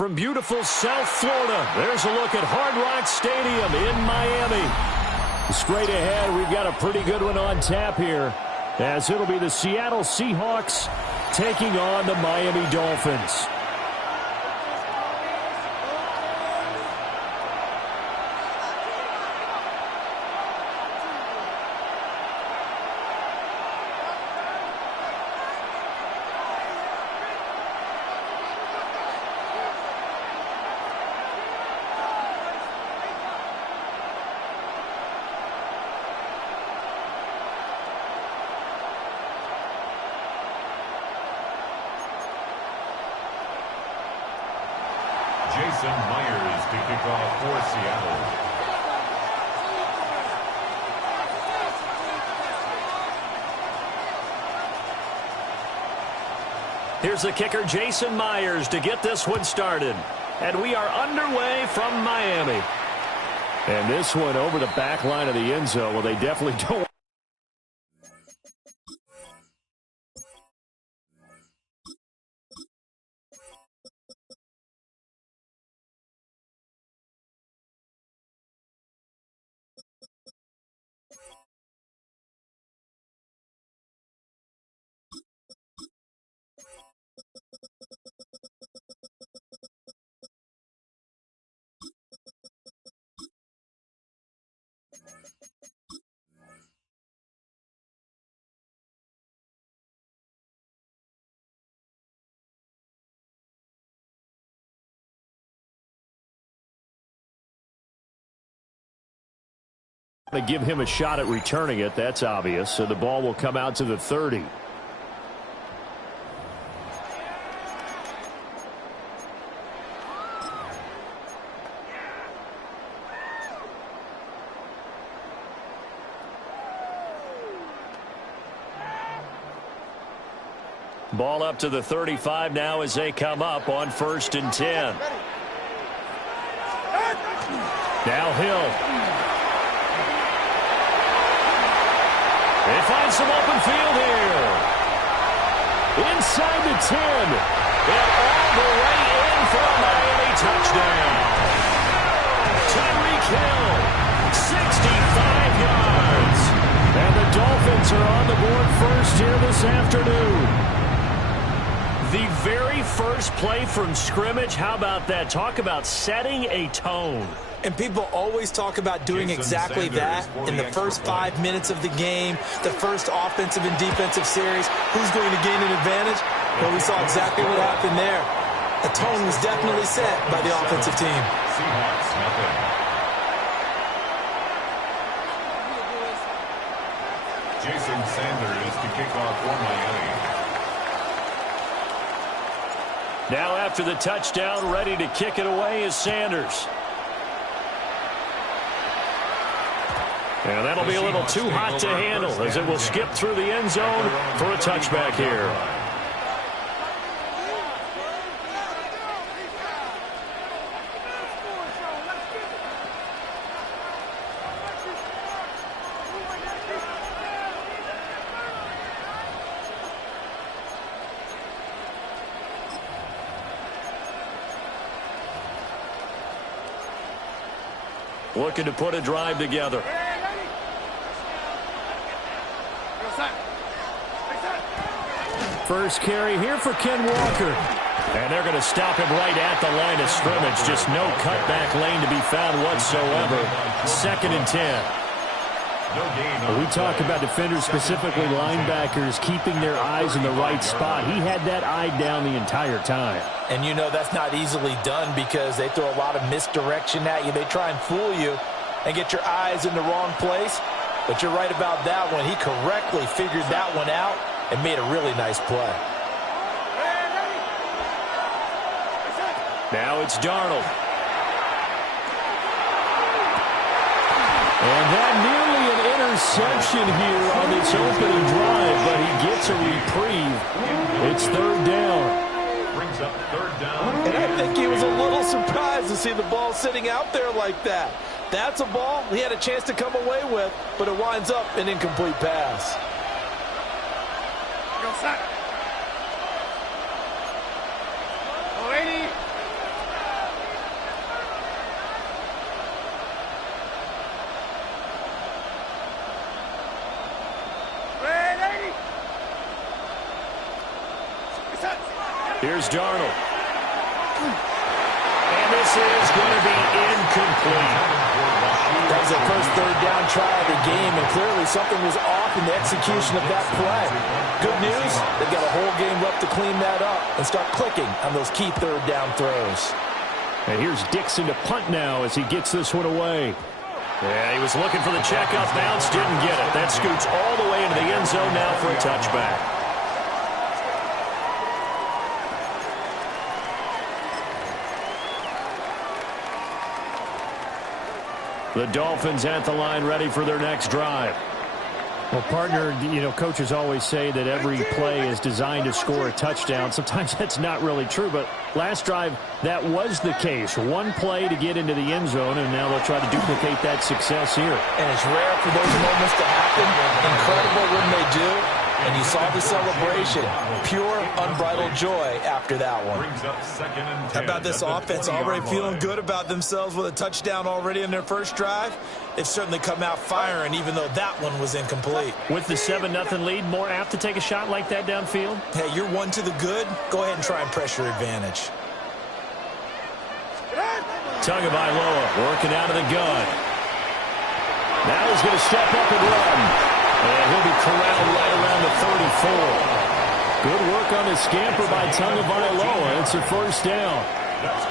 from beautiful South Florida. There's a look at Hard Rock Stadium in Miami. Straight ahead, we've got a pretty good one on tap here, as it'll be the Seattle Seahawks taking on the Miami Dolphins. Jason Myers to kick off for Seattle. Here's the kicker, Jason Myers, to get this one started. And we are underway from Miami. And this one over the back line of the end zone. Well, they definitely don't. To give him a shot at returning it, that's obvious. So the ball will come out to the 30. Ball up to the 35 now as they come up on 1st and 10. Now Hill. They find some open field here. Inside the 10. And all the way in for a Miami touchdown. Tyreek Hill, 65 yards. And the Dolphins are on the board first here this afternoon. The very first play from scrimmage, how about that? Talk about setting a tone. And people always talk about doing exactly that in the first 5 minutes of the game, the first offensive and defensive series. Who's going to gain an advantage? Well, we saw exactly what happened there. A tone was definitely set by the offensive team. Seahawks, nothing. Jason Sanders to kick off for Miami. Now after the touchdown, ready to kick it away is Sanders. And that'll be a little too hot to handle as it will skip through the end zone for a touchback here. Looking to put a drive together. First carry here for Ken Walker. And they're going to stop him right at the line of scrimmage. Just no cutback lane to be found whatsoever. 2nd and 10. We talk about defenders, specifically linebackers, keeping their eyes in the right spot. He had that eye down the entire time. And you know that's not easily done because they throw a lot of misdirection at you. They try and fool you and get your eyes in the wrong place. But you're right about that one. He correctly figured that one out and made a really nice play. Now it's Darnold. And that nearly an interception here on this opening drive, but he gets a reprieve. It's 3rd down. Brings up 3rd down. And I think he was a little surprised to see the ball sitting out there like that. That's a ball he had a chance to come away with, but it winds up an incomplete pass. Here's Darnold. And this is going to be incomplete. That was their first third down try of the game, and clearly something was off in the execution of that play. Good news, they've got a whole game left to clean that up and start clicking on those key third down throws. And here's Dixon to punt now as he gets this one away. Yeah, he was looking for the checkup bounce, didn't get it. That scoots all the way into the end zone now for a touchback. The Dolphins at the line, ready for their next drive. Well, partner, you know, coaches always say that every play is designed to score a touchdown. Sometimes that's not really true, but last drive, that was the case. One play to get into the end zone, and now they'll try to duplicate that success here. And it's rare for those moments to happen. Incredible when they do. And you saw the celebration. Pure, unbridled joy after that one. How about this offense already feeling good about themselves with a touchdown already in their first drive? They've certainly come out firing, even though that one was incomplete. With the 7-0 lead, more apt to take a shot like that downfield? Hey, you're one to the good. Go ahead and try and press your advantage. Tagovailoa working out of the gun. Now he's going to step up and run. And he'll be corralled right around the 34. Good work on the scamper by Tagovailoa. It's a first down.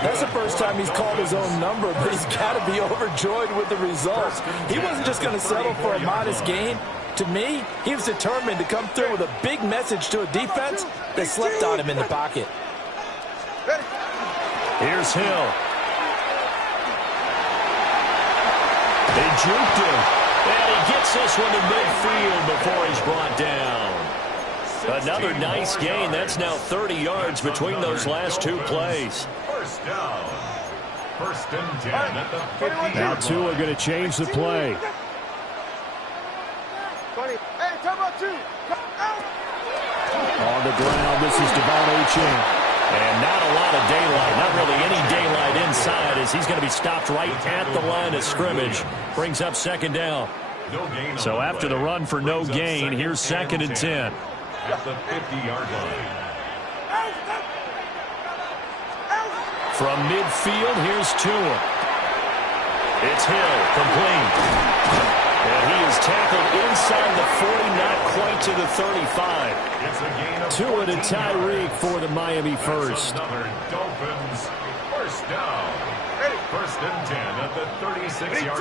That's the first time he's called his own number, but he's got to be overjoyed with the results. He wasn't just going to settle for a modest gain. To me, he was determined to come through with a big message to a defense that slept on him in the pocket. Here's Hill. They juked him. And he gets this one to midfield before he's brought down. Another nice gain. That's now 30 yards between those last two plays. First down. First and 10 at the 50. Now two are going to change the play. On the ground, this is Devon Achane. And not a lot of daylight, not really any daylight inside, as he's going to be stopped right at the line of scrimmage. Brings up second down. So after the run for no gain, here's second and 10. At the 50-yard line. From midfield, here's Tua. It's Hill, complete. And he is tackled inside the 40, not quite to the 35. Tua to Tyreek for the Miami first. Another Dolphins first down. First and 10 at the 36-yard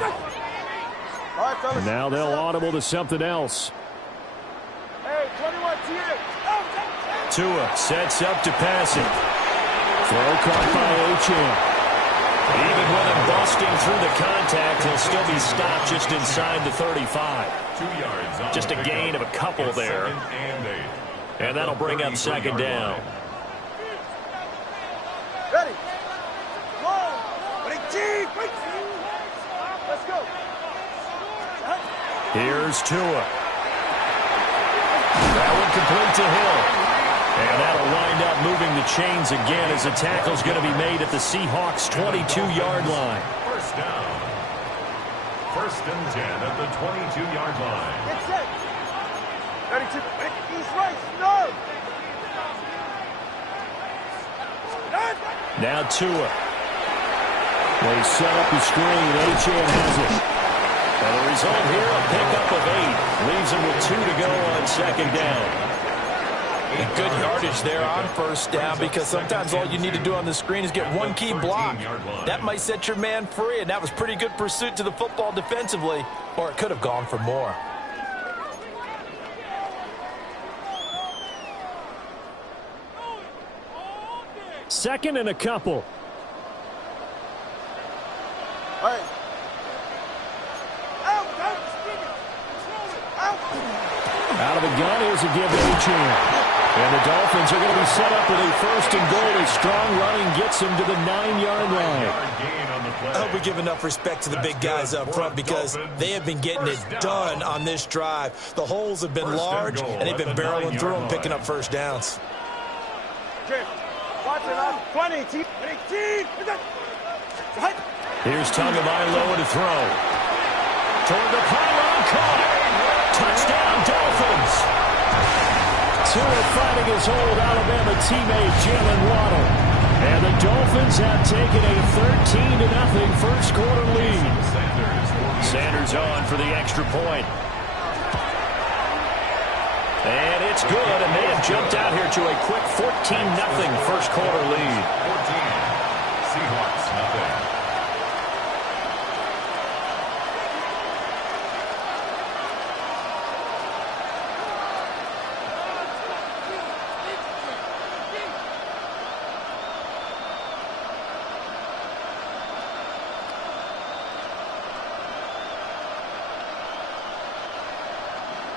line. Now they'll audible to something else. Tua sets up to pass it. Throw caught by Achane. Even with him busting through the contact, he'll still be stopped just inside the 35. 2 yards on Just a gain of a couple there. And that'll bring up second down. Ready. Let's go. Here's Tua. That one complete to Hill. And that'll wind up moving the chains again as the tackle's going to be made at the Seahawks' 22-yard line. First down. First and 10 at the 22-yard line. Get set. Ready to East right. No. Now Tua. They set up the screen. Achane has it. And the result here, a pickup of 8. Leaves him with 2 to go on second down. And good yardage there on first down, because sometimes all you need to do on the screen is get one key block. That might set your man free, and that was pretty good pursuit to the football defensively, or it could have gone for more. Second and a couple. Hey. Out of the gun, here's a give to Achane. And the Dolphins are going to be set up with a first and goal. A strong running gets him to the 9-yard line. I hope we give enough respect to the big guys up front, because they have been getting it done on this drive. The holes have been large, and they've been barreling through them, picking up first downs. Here's Tagovailoa to throw. Toward the pylon, caught. Touchdown, Dolphins. Tua finding his old Alabama teammate Jalen Waddle. And the Dolphins have taken a 13-0 first quarter lead. Sanders on for the extra point. And it's good, and they have jumped out here to a quick 14-0 first quarter lead. 14. Seahawks, nothing.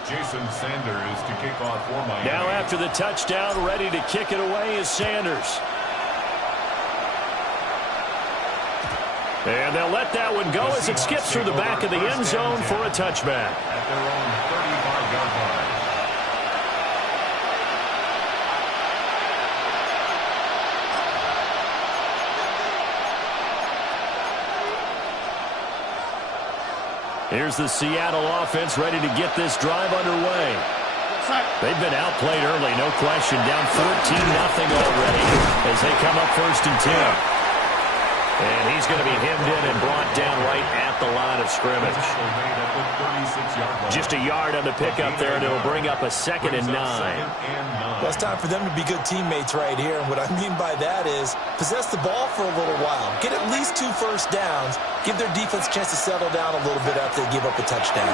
Jason Sanders to kick off for Miami. Now after the touchdown, ready to kick it away is Sanders. And they'll let that one go as it skips through the back of the end zone for a touchback. At their own 35-yard line. Here's the Seattle offense ready to get this drive underway. They've been outplayed early, no question. Down 14-0 already as they come up 1st and 10. And he's going to be hemmed in and brought down right at the line of scrimmage. Just a yard on the pickup there, and it'll bring up a 2nd and 9. Well, it's time for them to be good teammates right here. And what I mean by that is possess the ball for a little while. Get at least 2 first downs. Give their defense a chance to settle down a little bit after they give up a touchdown.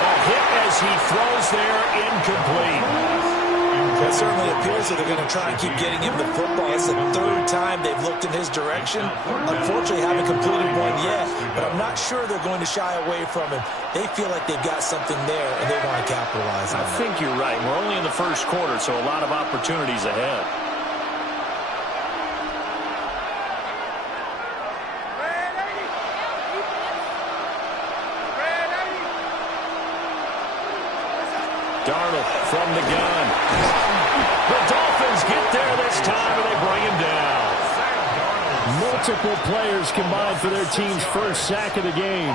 A hit as he throws there, incomplete. It certainly appears that they're going to try and keep getting him the football. It's the 3rd time they've looked in his direction. Unfortunately, haven't completed one yet, but I'm not sure they're going to shy away from him. They feel like they've got something there, and they want to capitalize on it. I think you're right. We're only in the first quarter, so a lot of opportunities ahead. Darnold from the gun. The Dolphins get there this time, and they bring him down. Multiple players combined for their team's first sack of the game.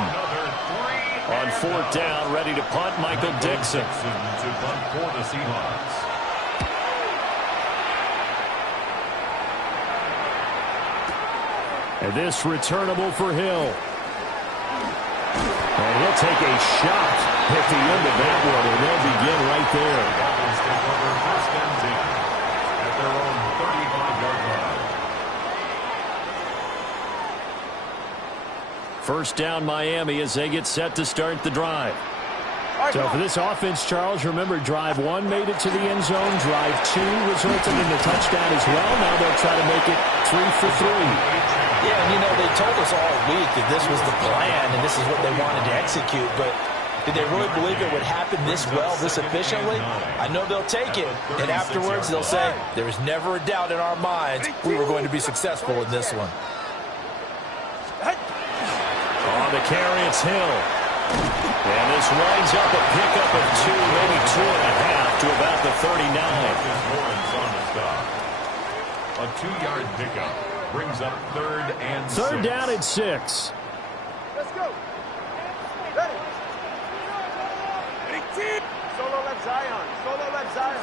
On 4th down, ready to punt, Michael Dixon. To punt for the Seahawks. And this returnable for Hill. And he'll take a shot at the end of that one, and they'll begin right there. Dolphins take over 1st and 10 at their own 35-yard line. First down, Miami, as they get set to start the drive. So for this offense, Charles, remember, drive 1 made it to the end zone. Drive 2 resulted in the touchdown as well. Now they'll try to make it 3 for 3. Yeah, and you know, they told us all week that this was the plan and this is what they wanted to execute, but did they really believe it would happen this well, this efficiently? I know they'll take it, and afterwards they'll say, there was never a doubt in our minds we were going to be successful in this one. On the carry, it's Hill. And this winds up a pickup of 2, maybe 2.5 to about the 39. A 2-yard pickup brings up 3rd and 6. 3rd down at 6. Let's go. Ready. Solo left Zion. Solo left Zion.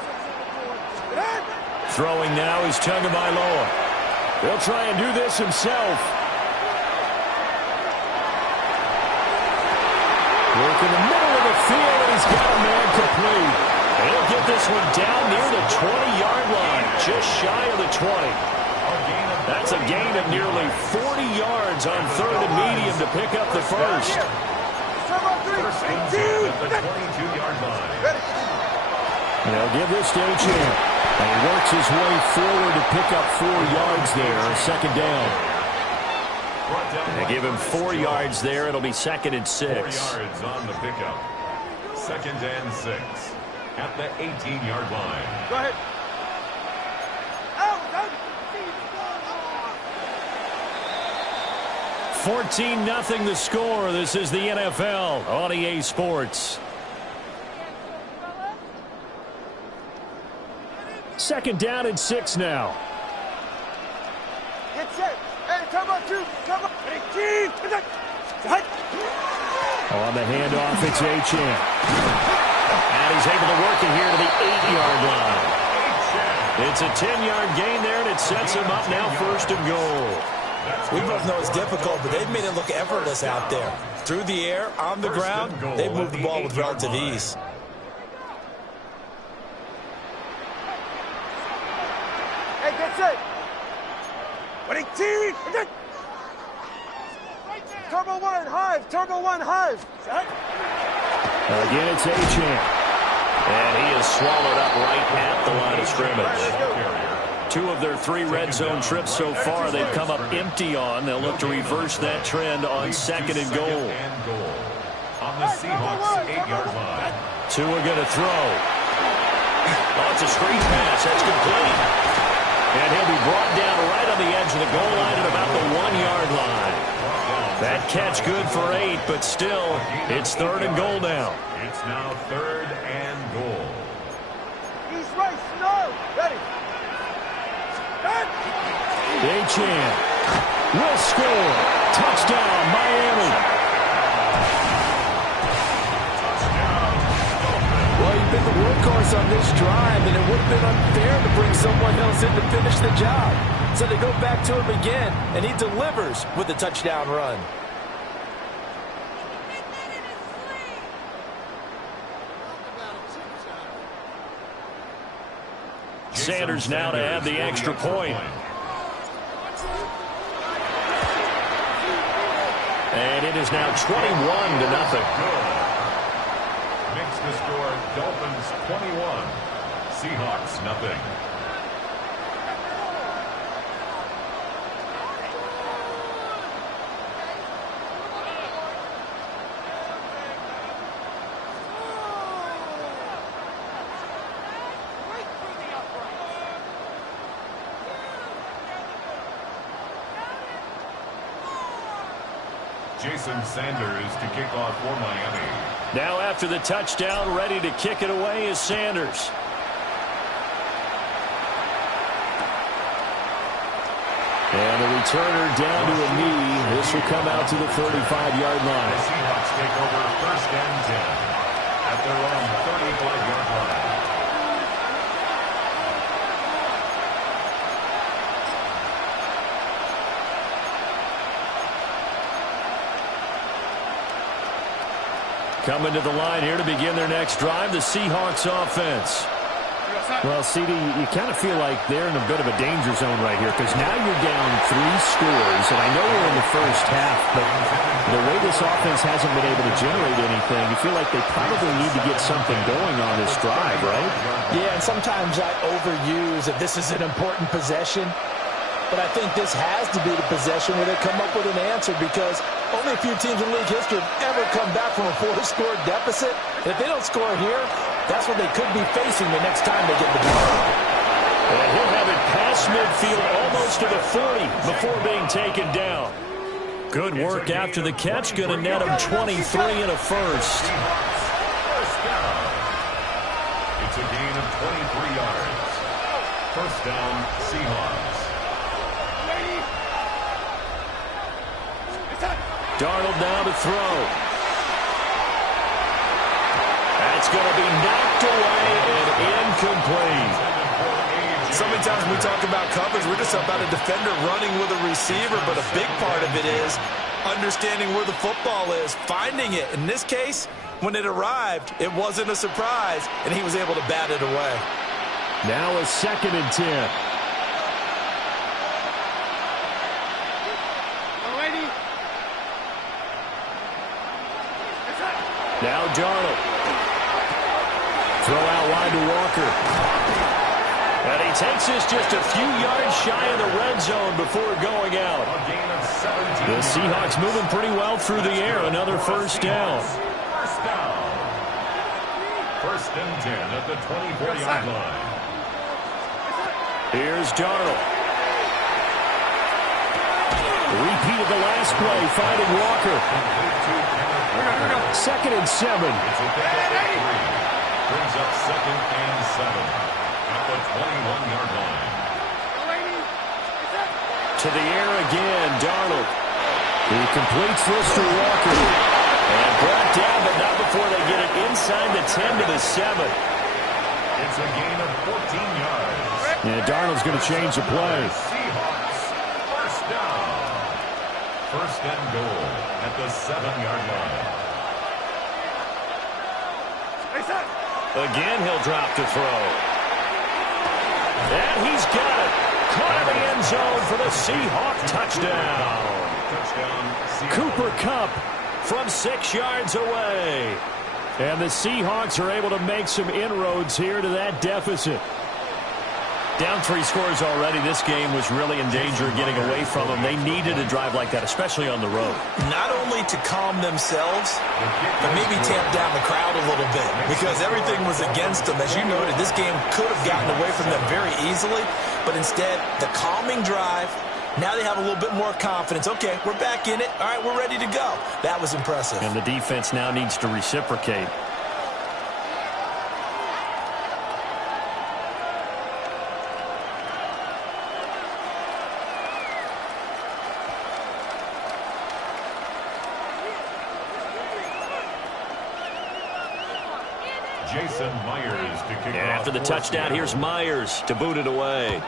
Throwing now is Tagovailoa. He'll try and do this himself. Work in the middle of the field, and he's got a man complete. And he'll get this one down near the 20-yard line, just shy of the 20. That's a gain of nearly 40 yards on 3rd and medium to pick up the first. First and 10 at the 22-yard line. They'll give this to Etienne. And he works his way forward to pick up 4 yards there, 2nd down. They give him 4 yards there. It'll be 2nd and 6. 4 yards on the pickup. 2nd and 6 at the 18-yard line. Go ahead. 14-0 the score. This is the NFL on EA Sports. 2nd down and 6 now. Get set. Hey, come on, 2. Come on. On the handoff, it's Etienne. And he's able to work it here to the 8-yard line. It's a 10-yard gain there, and it sets him up now 1st and goal. We both know it's difficult, but they've made it look effortless out there. Through the air, on the ground, they've moved the ball with relative ease. Hey, that's it. Winning team. Turbo 1, Hive. Turbo 1, Hive. Again, it's Gtowncapp. And he is swallowed up right at the line of scrimmage. 2 of their 3 red zone trips so far they've come up empty on. They'll look to reverse that trend on 2nd and goal. On the Seahawks 8-yard line. Tua going to throw. Oh, it's a screen pass. That's complete. And he'll be brought down right on the edge of the goal line at about the 1-yard line. That catch good for 8, but still, it's 3rd and goal now. It's now 3rd and goal. East right, snow. Ready. Gtowncapp will score. Touchdown, Miami. Well, you've been the workhorse on this drive, and it would have been unfair to bring someone else in to finish the job. So they go back to him again, and he delivers with a touchdown run. Sanders now to have the extra point. And it is now 21-0. Makes the score Dolphins 21, Seahawks nothing. Jason Sanders to kick off for Miami. Now after the touchdown, ready to kick it away is Sanders. And the returner down to a knee. This will come out to the 35-yard line. The Seahawks take over 1st and 10 at their own 35-yard line. Coming to the line here to begin their next drive, the Seahawks offense. Well, CD, you kind of feel like they're in a bit of a danger zone right here because now you're down 3 scores, and I know we're in the first half, but the way this offense hasn't been able to generate anything, you feel like they probably need to get something going on this drive, right? Yeah, and sometimes I overuse that this is an important possession. But I think this has to be the possession where they come up with an answer because only a few teams in league history have ever come back from a 4-score deficit. And if they don't score here, that's what they could be facing the next time they get the ball. And he'll have it past midfield almost to the 40 before being taken down. Good work after the catch. Going to net him 23 and a first. First down. It's a gain of 23 yards. First down, Seahawks. Darnold now to throw. That's going to be knocked away and incomplete. So many times when we talk about coverage, we're just about a defender running with a receiver, but a big part of it is understanding where the football is, finding it. In this case, when it arrived, it wasn't a surprise, and he was able to bat it away. Now a 2nd and 10. Now Darnold. Throw out wide to Walker. And he takes this just a few yards shy of the red zone before going out. The Seahawks moving pretty well through the air. Another first down. First down. 1st and 10 at the 24-yard line. Here's Darnold. Repeat of the last play, finding Walker. 2nd and 7. Brings up 2nd and 7 at the 21-yard line. To the air again, Darnold. He completes this to Walker. And brought down, but not before they get it inside the 10 to the 7. It's a gain of 14 yards. And Darnold's going to change the play. Seahawks, first down. First and goal at the 7-yard line. Again, he'll drop to throw. And he's got it. Caught in the end zone for the Seahawk touchdown. Cooper Kupp from 6 yards away. And the Seahawks are able to make some inroads here to that deficit. Down 3 scores already. This game was really in danger of getting away from them. They needed a drive like that, especially on the road. Not only to calm themselves, but maybe tamp down the crowd a little bit, because everything was against them. As you noted, this game could have gotten away from them very easily, but instead, the calming drive, now they have a little bit more confidence. Okay, we're back in it. All right, we're ready to go. That was impressive. And the defense now needs to reciprocate. Jason Myers to kick off. After the touchdown, here's Myers to boot it away.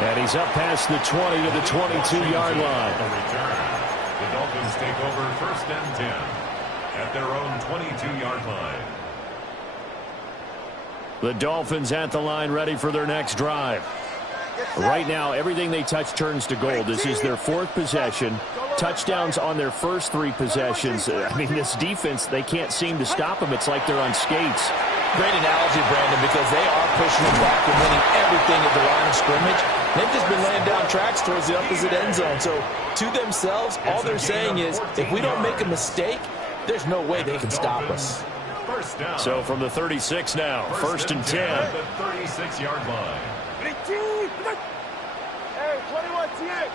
And he's up past the 20 to the 22-yard line. Return. The Dolphins take over first and 10 at their own 22-yard line. The Dolphins at the line, ready for their next drive. Right now, everything they touch turns to gold. This is their 4th possession. Touchdowns on their first 3 possessions. I mean, this defense, they can't seem to stop them. It's like they're on skates. Great analogy, Brandon, because they are pushing them back and winning everything at the line of scrimmage. They've just been laying down tracks towards the opposite end zone. So, to themselves, all they're saying is, if we don't make a mistake, there's no way they can stop us. So, from the 36 now, first and 10. At the 36-yard line. Hey, 21 TX.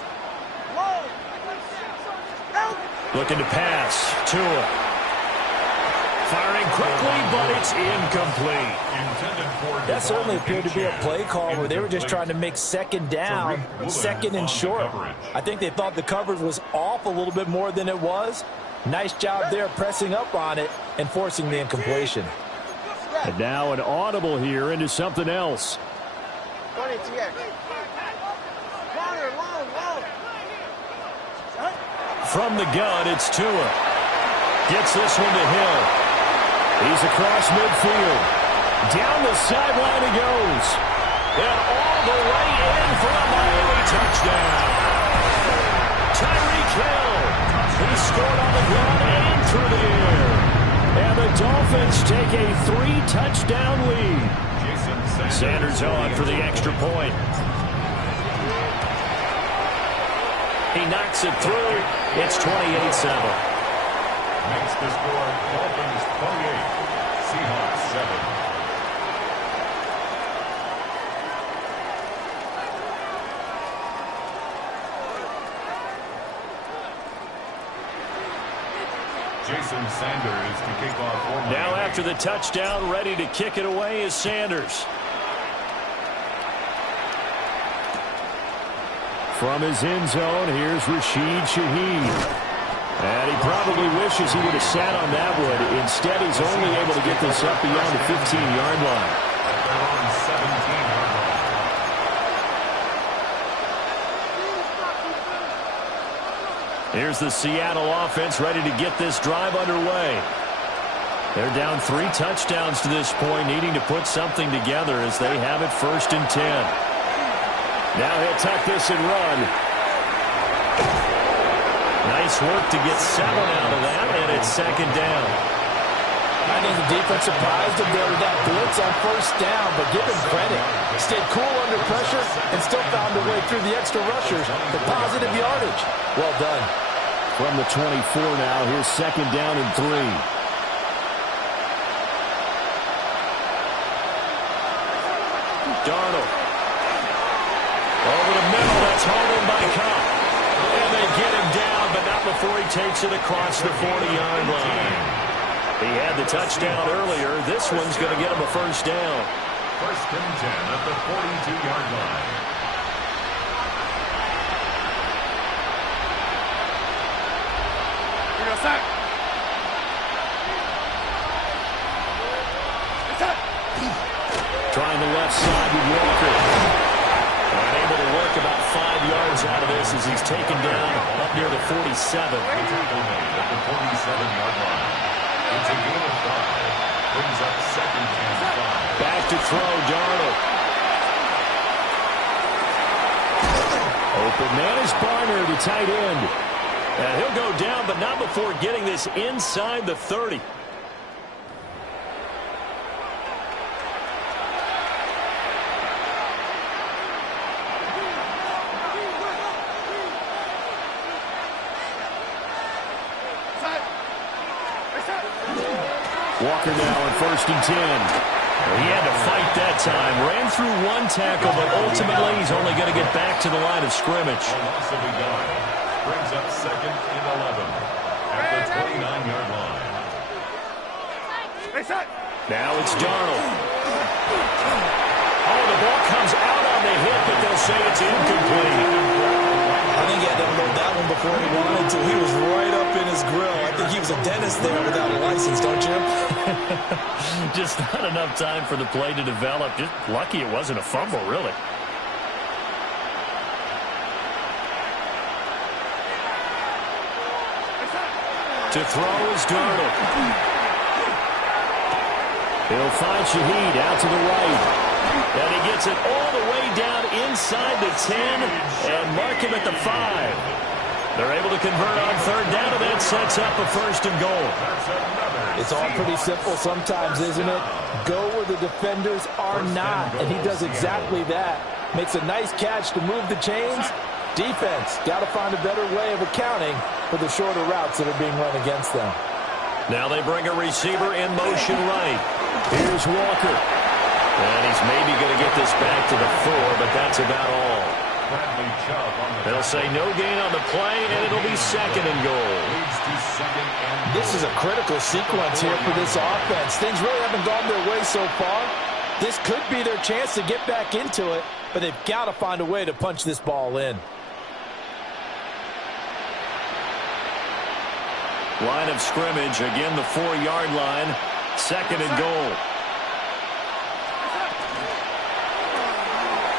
Low. Looking to pass. Tua. Firing quickly, but it's incomplete. That certainly appeared to be a play call where they were just trying to make second down, second and short. I think they thought the coverage was off a little bit more than it was. Nice job there pressing up on it and forcing the incompletion. And now an audible here into something else. 20 TX. Longer, long. From the gun, it's Tua. Gets this one to Hill. He's across midfield. Down the sideline he goes. And all the way in for a Miami touchdown. Tyreek Hill. He scored on the ground and through the air. And the Dolphins take a 3-touchdown lead. Sanders on for the extra point. He knocks it through. It's 28-7. Makes the score Dolphins 28, Seahawks 7. Jason Sanders to kick off for Miami. Now after the touchdown, ready to kick it away is Sanders. From his end zone, here's Rashid Shaheed. And he probably wishes he would have sat on that one. Instead, he's only able to get this up beyond the 15-yard line. They're on 17-yard line. Here's the Seattle offense ready to get this drive underway. They're down 3 touchdowns to this point, needing to put something together as they have it first and 10. Now he'll tuck this and run. Nice work to get 7 out of that, and it's second down. I think the defense surprised him there with that blitz on first down, but give him credit. Stayed cool under pressure and still found a way through the extra rushers for positive yardage. Well done. From the 24 now, here's second down and 3. Darnold. Over the middle, that's hauled in by Kupp. And they get him down, but not before he takes it across the 40-yard line. He had the touchdown earlier. This one's going to get him a first down. First and 10 at the 42-yard line. Trying the left side with Walker. And able to work about 5 yards out of this as he's taken down up near the 47. At the 47-yard line. It's a gain of 5. Brings up second and 5. Back to throw, Darnold. Open man is Barner, the tight end. And he'll go down, but not before getting this inside the 30. Walker now on first and 10. He had to fight that time. Ran through one tackle, but ultimately he's only going to get back to the line of scrimmage. Loss of a yard. Brings up second and 11 at the 29-yard line. Now it's Darnold. Oh, the ball comes out on the hit, but they'll say it's incomplete. I think he had to unload that one before he wanted to. He was right up in his grill. I think he was a dentist there without a license, don't you? Just not enough time for the play to develop. Just lucky it wasn't a fumble, really. To throw is Darnold. He'll find Shaheed out to the right. And he gets it all the way down inside the 10 and mark him at the 5. They're able to convert on third down, and that sets up a first and goal. It's all pretty simple sometimes, isn't it? Go where the defenders are not, and he does exactly that. Makes a nice catch to move the chains. Defense, got to find a better way of accounting for the shorter routes that are being run against them. Now they bring a receiver in motion right. Here's Walker. And he's maybe going to get this back to the 4, but that's about all. They'll say no gain on the play, and it'll be second and goal. This is a critical sequence here for this offense. Things really haven't gone their way so far. This could be their chance to get back into it, but they've got to find a way to punch this ball in. Line of scrimmage, again the 4-yard line. Second and goal.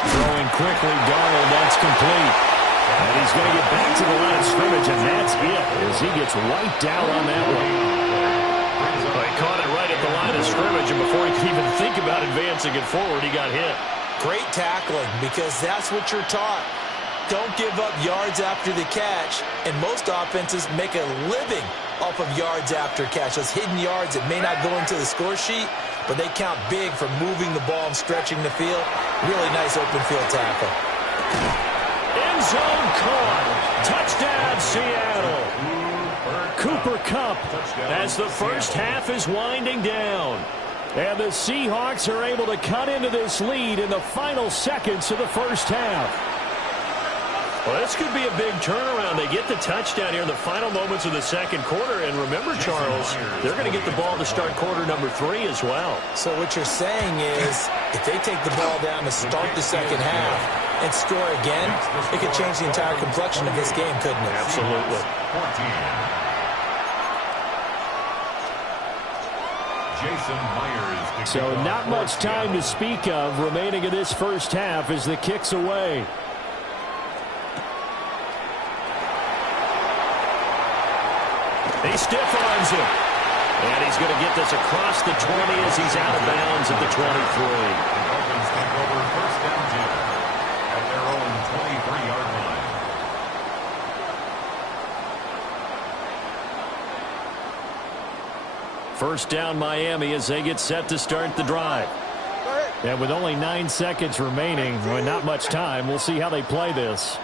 Throwing quickly, Darnold, that's complete. And he's going to get back to the line of scrimmage, and that's it as he gets wiped out on that one. Well, he caught it right at the line of scrimmage, and before he could even think about advancing it forward, he got hit. Great tackling, because that's what you're taught. Don't give up yards after the catch, and most offenses make a living off of yards after catch. Those hidden yards that may not go into the score sheet, but they count big for moving the ball and stretching the field. Really nice open field tackle. End zone caught. Touchdown, Seattle. Cooper Kupp as the first half is winding down. And the Seahawks are able to cut into this lead in the final seconds of the first half. Well, this could be a big turnaround. They get the touchdown here in the final moments of the second quarter. And remember, Charles, they're going to get the ball to start quarter number 3 as well. So what you're saying is if they take the ball down to start the second half and score again, it could change the entire complexion of this game, couldn't it? Absolutely. So not much time to speak of remaining in this first half as the kick's away. He stiff arms him. And he's going to get this across the 20 as he's out of bounds at the 23. The Dolphins take over first and 10 at their own 23-yard line. First down Miami as they get set to start the drive. And with only 9 seconds remaining, well, not much time, we'll see how they play this.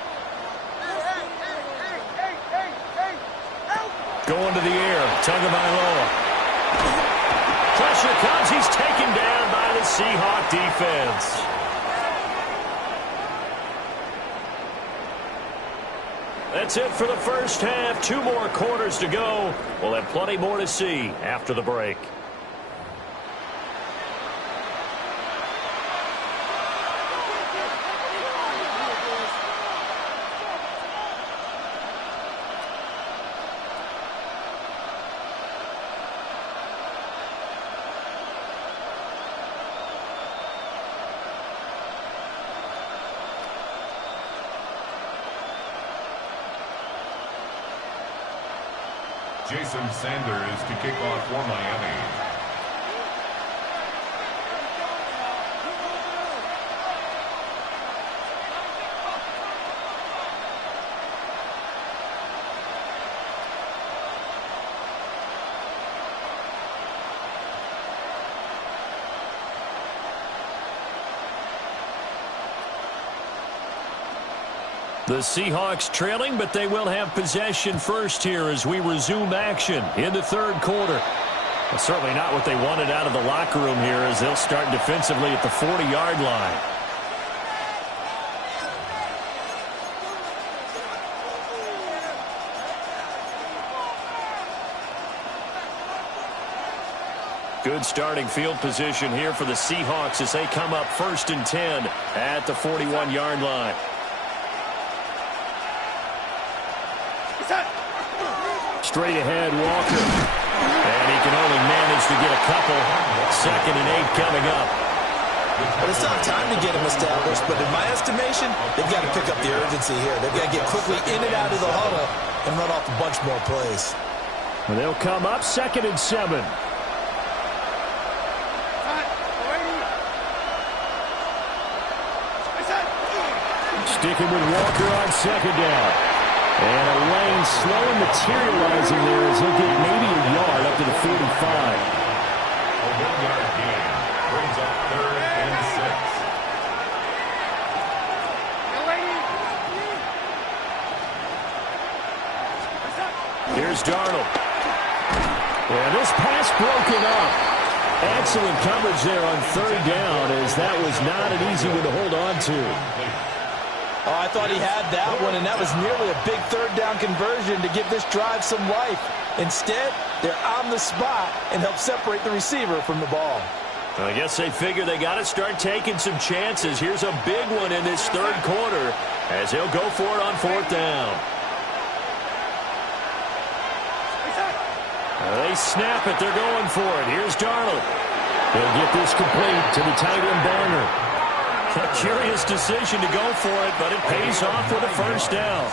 Going to the air, Tagovailoa. Pressure comes, he's taken down by the Seahawk defense. That's it for the first half. 2 more quarters to go. We'll have plenty more to see after the break. Jason Sanders to kick off for Miami. The Seahawks trailing, but they will have possession first here as we resume action in the third quarter. Well, certainly not what they wanted out of the locker room here as they'll start defensively at the 40-yard line. Good starting field position here for the Seahawks as they come up 1st and 10 at the 41-yard line. Straight ahead, Walker. And he can only manage to get a couple. 2nd and 8 coming up. But it's not time to get them established, but in my estimation, they've got to pick up the urgency here. They've got to get quickly in and out of the huddle and run off a bunch more plays. And they'll come up 2nd and 7. Sticking with Walker on 2nd down. And a lane slow and materializing there as he'll get maybe a yard up to the 45. A 1-yard gain brings up 3rd and 6. Here's Darnold. And this pass broken up. Excellent coverage there on 3rd down as that was not an easy one to hold on to. Oh, I thought he had that one, and that was nearly a big 3rd down conversion to give this drive some life. Instead, they're on the spot and help separate the receiver from the ball. I guess they figure they got to start taking some chances. Here's a big one in this 3rd quarter as they'll go for it on 4th down. They snap it. They're going for it. Here's Darnold. They'll get this complete to the tight end Barner. A curious decision to go for it, but it pays off with a 1st down.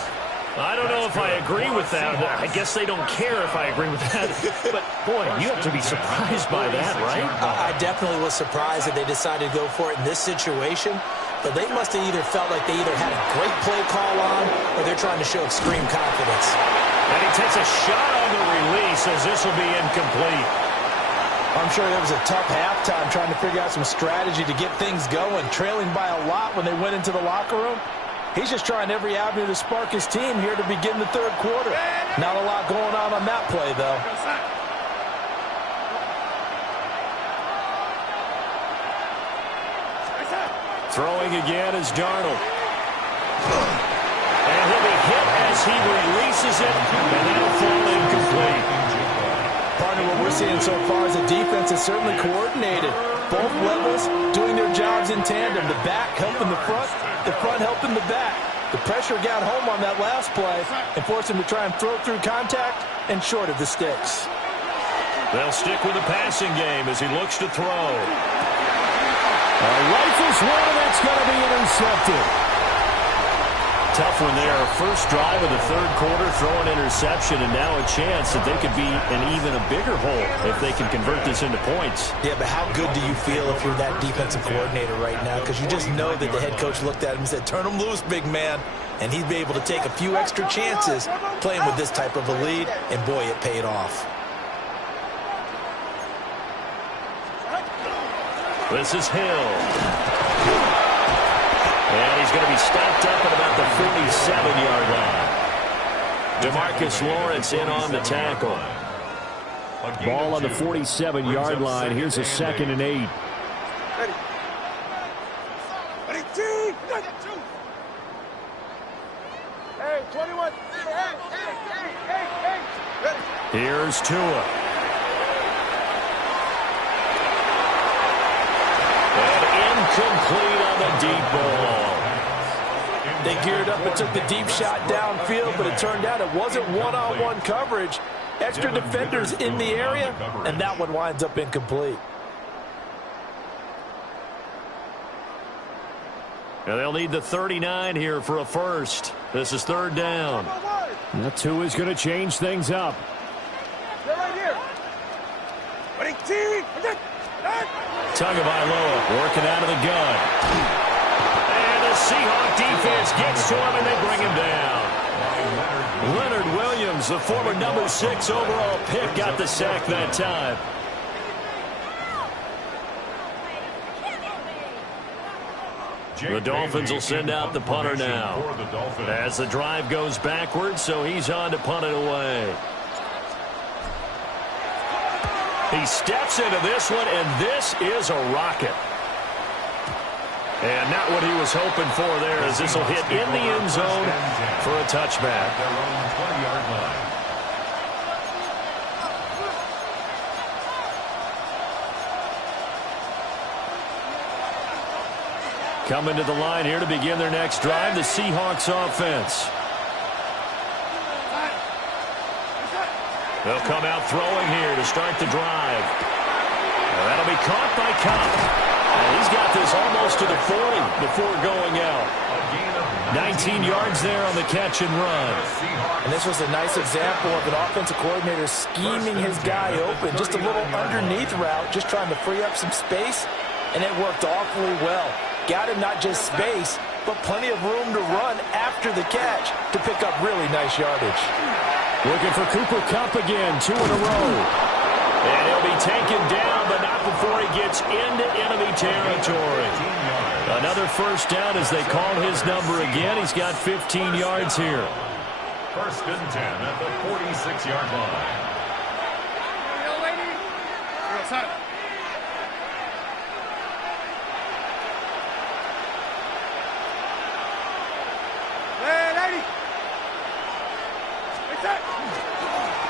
I don't know if I agree with that. I guess they don't care if I agree with that. But, boy, you have to be surprised by that, right? I definitely was surprised that they decided to go for it in this situation. But they must have either felt like they either had a great play call on or they're trying to show extreme confidence. And he takes a shot on the release as this will be incomplete. I'm sure there was a tough halftime trying to figure out some strategy to get things going, trailing by a lot when they went into the locker room. He's just trying every avenue to spark his team here to begin the 3rd quarter. Not a lot going on that play, though. Throwing again is Darnold. And he'll be hit as he releases it, and that'll fall incomplete. Partner, what we're seeing so far is the defense is certainly coordinated. Both levels doing their jobs in tandem. The back helping the front helping the back. The pressure got home on that last play and forced him to try and throw through contact and short of the sticks. They'll stick with the passing game as he looks to throw. Rifles one, that's going to be intercepted. Tough one there. First drive of the 3rd quarter, throw an interception, and now a chance that they could be in even a bigger hole if they can convert this into points. Yeah, but how good do you feel if you're that defensive coordinator right now? Because you just know that the head coach looked at him and said, turn him loose, big man. And he'd be able to take a few extra chances playing with this type of a lead, and boy, it paid off. This is Hill. And he's going to be stopped up at about the 47-yard line. DeMarcus Lawrence in on the tackle. Ball on the 47-yard line. Here's a 2nd and 8. Ready, team. Hey, 21. Hey. Ready. Here's Tua. And incomplete on the deep ball. They geared up and took the deep shot downfield, but it turned out it wasn't one-on-one coverage. Extra defenders in the area, and that one winds up incomplete. Now they'll need the 39 here for a first. This is 3rd down. Now Tua's going to change things up. Tagovailoa working out of the gun. And the Seahawk defense gets to him, and they bring him down. Leonard Williams, the former number 6 overall pick, got the sack that time. The Dolphins will send out the punter now as the drive goes backwards, so he's on to punt it away. He steps into this one, and this is a rocket. And not what he was hoping for there, as this will hit in the end zone for a touchback. Coming to the line here to begin their next drive, the Seahawks offense. They'll come out throwing here to start the drive. And that'll be caught by Kupp. And he's got this almost to the 40 before going out. 19 yards there on the catch and run. And this was a nice example of an offensive coordinator scheming his guy open. Just a little underneath route, just trying to free up some space. And it worked awfully well. Got him not just space, but plenty of room to run after the catch to pick up really nice yardage. Looking for Cooper Kupp again, 2 in a row. And he'll be taken down, but not before he gets into enemy territory. Another first down as they call his number again. He's got 15 yards here. First and 10 at the 46-yard line.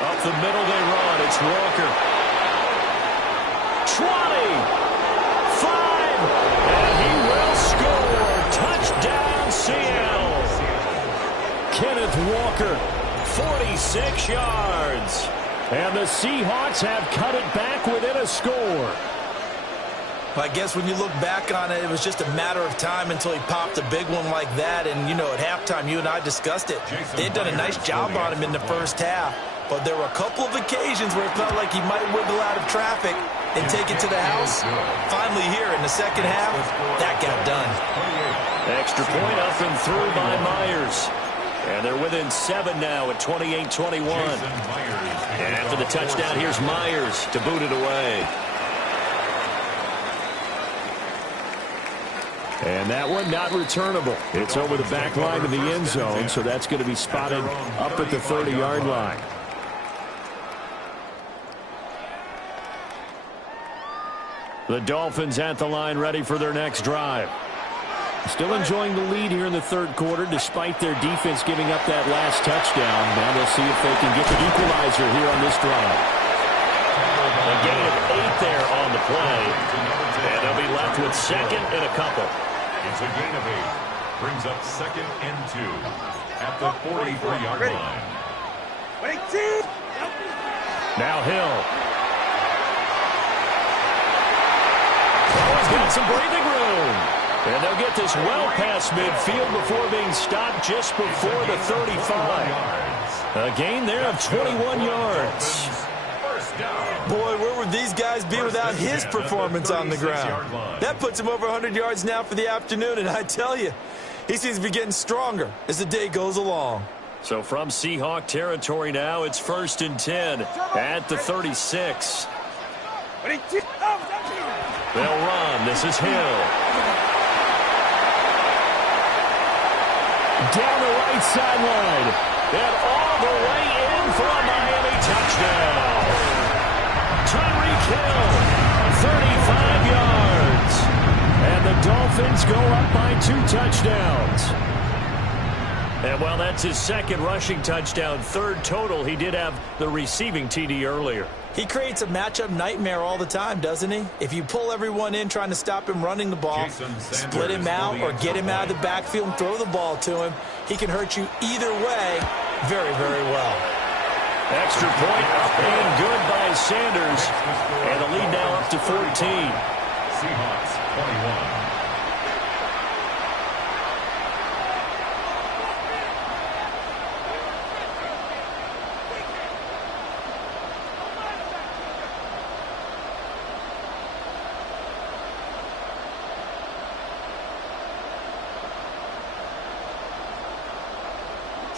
Up the middle they run. It's Walker. 20. 5. And he will score. Touchdown, Seattle. Kenneth Walker, 46 yards. And the Seahawks have cut it back within a score. I guess when you look back on it, it was just a matter of time until he popped a big one like that. And, you know, at halftime, you and I discussed it. They'd done a nice job on him in the first half. But there were a couple of occasions where it felt like he might wiggle out of traffic and take it to the house. Finally here in the second half, that got done. Extra point up and through by Myers. And they're within 7 now at 28-21. And after the touchdown, here's Myers to boot it away. And that one not returnable. It's over the back line of the end zone, so that's going to be spotted up at the 30-yard line. The Dolphins at the line ready for their next drive. Still enjoying the lead here in the third quarter despite their defense giving up that last touchdown. Now they'll see if they can get the equalizer here on this drive. A gain of 8 there on the play. And they'll be left with second and a couple. It's a gain of 8. Brings up second and 2 at the 43-yard line. Now Hill. Oh, he's got some breathing room. And they'll get this well past midfield before being stopped just before the 35. A gain there of 21 yards. Boy, where would these guys be without his performance on the ground? That puts him over 100 yards now for the afternoon, and I tell you, he seems to be getting stronger as the day goes along. So from Seahawk territory now, it's 1st and 10 at the 36. They'll run. This is Hill. Down the right sideline. And all the way in for a Miami touchdown. Tyreek Hill, 35 yards. And the Dolphins go up by 2 touchdowns. And while that's his second rushing touchdown, third total, he did have the receiving TD earlier. He creates a matchup nightmare all the time, doesn't he? If you pull everyone in trying to stop him running the ball, split him out or get him out of the backfield and throw the ball to him, he can hurt you either way very, very well. Extra point up and good by Sanders. And the lead now up to 14. Seahawks 21.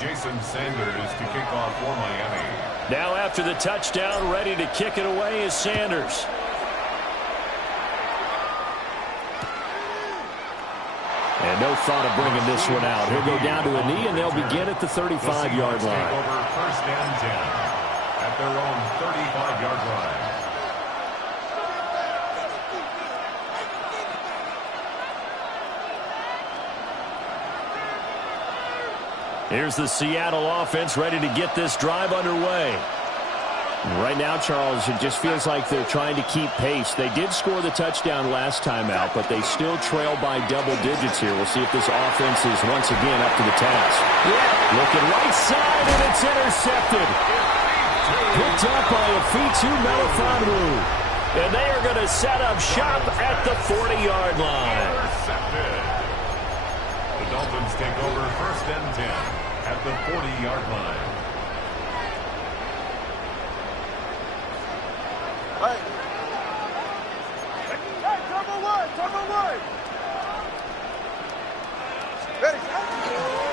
Jason Sanders to kick off for Miami. Now after the touchdown, ready to kick it away is Sanders. And no thought of bringing this one out. He'll go down to a knee, and they'll begin at the 35-yard line. Over first and 10 at their own 35-yard line. Here's the Seattle offense ready to get this drive underway. Right now, Charles, it just feels like they're trying to keep pace. They did score the touchdown last time out, but they still trail by double digits here. We'll see if this offense is once again up to the task. Yeah, looking right side, and it's intercepted. Picked up by a Fitu Melifonwu. And they are going to set up shop at the 40-yard line. Intercepted. The Dolphins take over first and 10 at the 40-yard line. Hey, number one. Ready.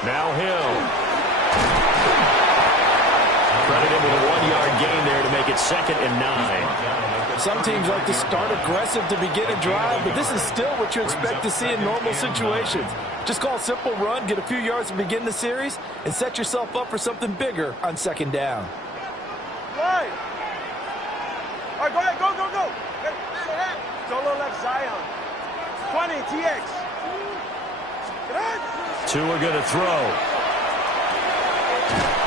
Now Hill. Credit him with a 1-yard gain there to make it 2nd and 9. Some teams like to start aggressive to begin a drive, but this is still what you expect to see in normal situations. Just call a simple run, get a few yards to begin the series, and set yourself up for something bigger on 2nd down. Right. All right, go ahead, go. Solo left Zion. 20, TX. Tua going to throw.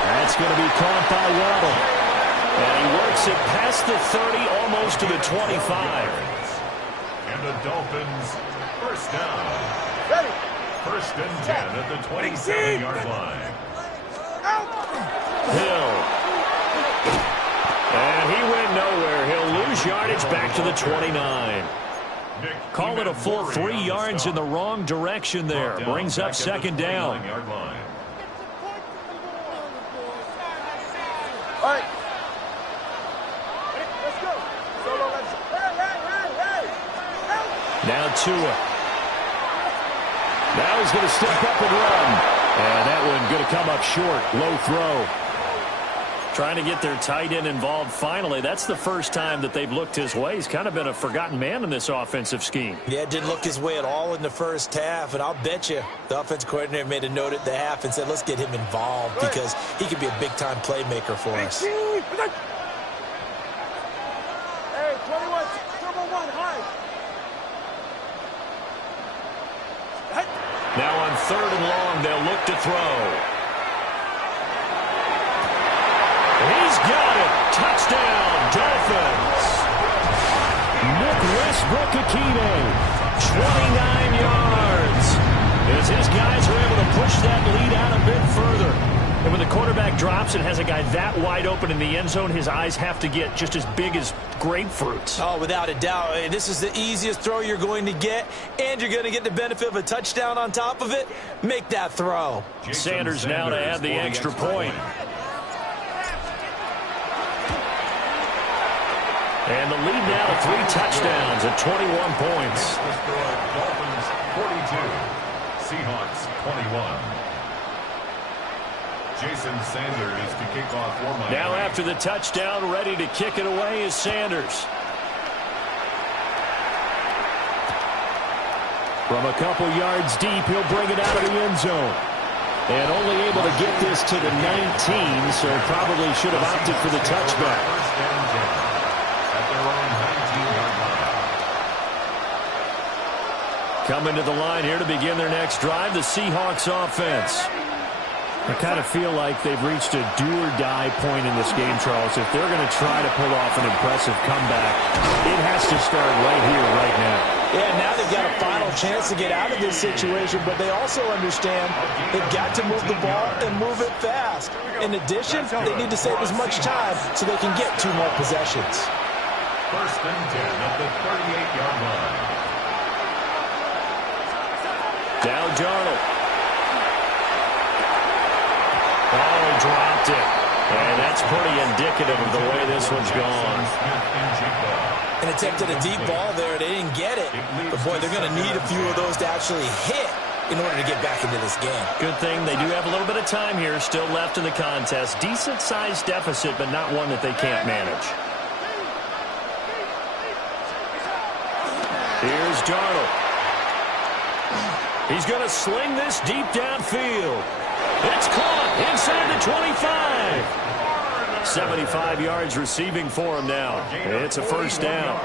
That's going to be caught by Waddle. And he works it past the 30, almost to the 25. And the Dolphins first down. Ready. First and 10 at the 27-yard line. Hill. And he went nowhere. He'll lose yardage back to the 29. Call it a full 3 yards in the wrong direction there. Brings up 2nd down. All right. Let's go. Solo left. Hey. Now Tua. Now he's going to step up and run. And that one going to come up short. Low throw. Trying to get their tight end involved finally. That's the first time that they've looked his way. He's kind of been a forgotten man in this offensive scheme. Yeah, didn't look his way at all in the first half, and I'll bet you the offense coordinator made a note at the half and said, let's get him involved because he could be a big-time playmaker for us. Hey, 21, number 1, high. Now on 3rd and long, they'll look to throw. He's got it. Touchdown, Dolphins. Nick Westbrook-Akine, 29 yards. As his guys are able to push that lead out a bit further. And when the quarterback drops and has a guy that wide open in the end zone, his eyes have to get just as big as grapefruits. Oh, without a doubt. This is the easiest throw you're going to get, and you're going to get the benefit of a touchdown on top of it. Make that throw. Sanders now to add the extra point. And the lead now to 3 touchdowns at 21 points. Dolphins 42, Seahawks 21. Jason Sanders to kick off for Miami. Now after the touchdown, ready to kick it away is Sanders. From a couple yards deep, he'll bring it out of the end zone. And only able to get this to the 19, so probably should have opted for the touchback. First and 10 at their own 19-yard line. Coming to the line here to begin their next drive, the Seahawks offense. I kind of feel like they've reached a do-or-die point in this game, Charles. If they're going to try to pull off an impressive comeback, it has to start right here, right now. Yeah, now they've got a final chance to get out of this situation, but they also understand they've got to move the ball and move it fast. In addition, they need to save as much time so they can get 2 more possessions. First and 10 at the 38-yard line. Now Darnold. Oh, he dropped it. And that's pretty indicative of the way this one's gone. And attempted a deep ball there. They didn't get it. But, boy, they're going to need a few of those to actually hit in order to get back into this game. Good thing they do have a little bit of time here still left in the contest. Decent-sized deficit, but not one that they can't manage. Here's Darnold. He's going to sling this deep downfield. It's caught inside the 25. 75 yards receiving for him now. It's a first down.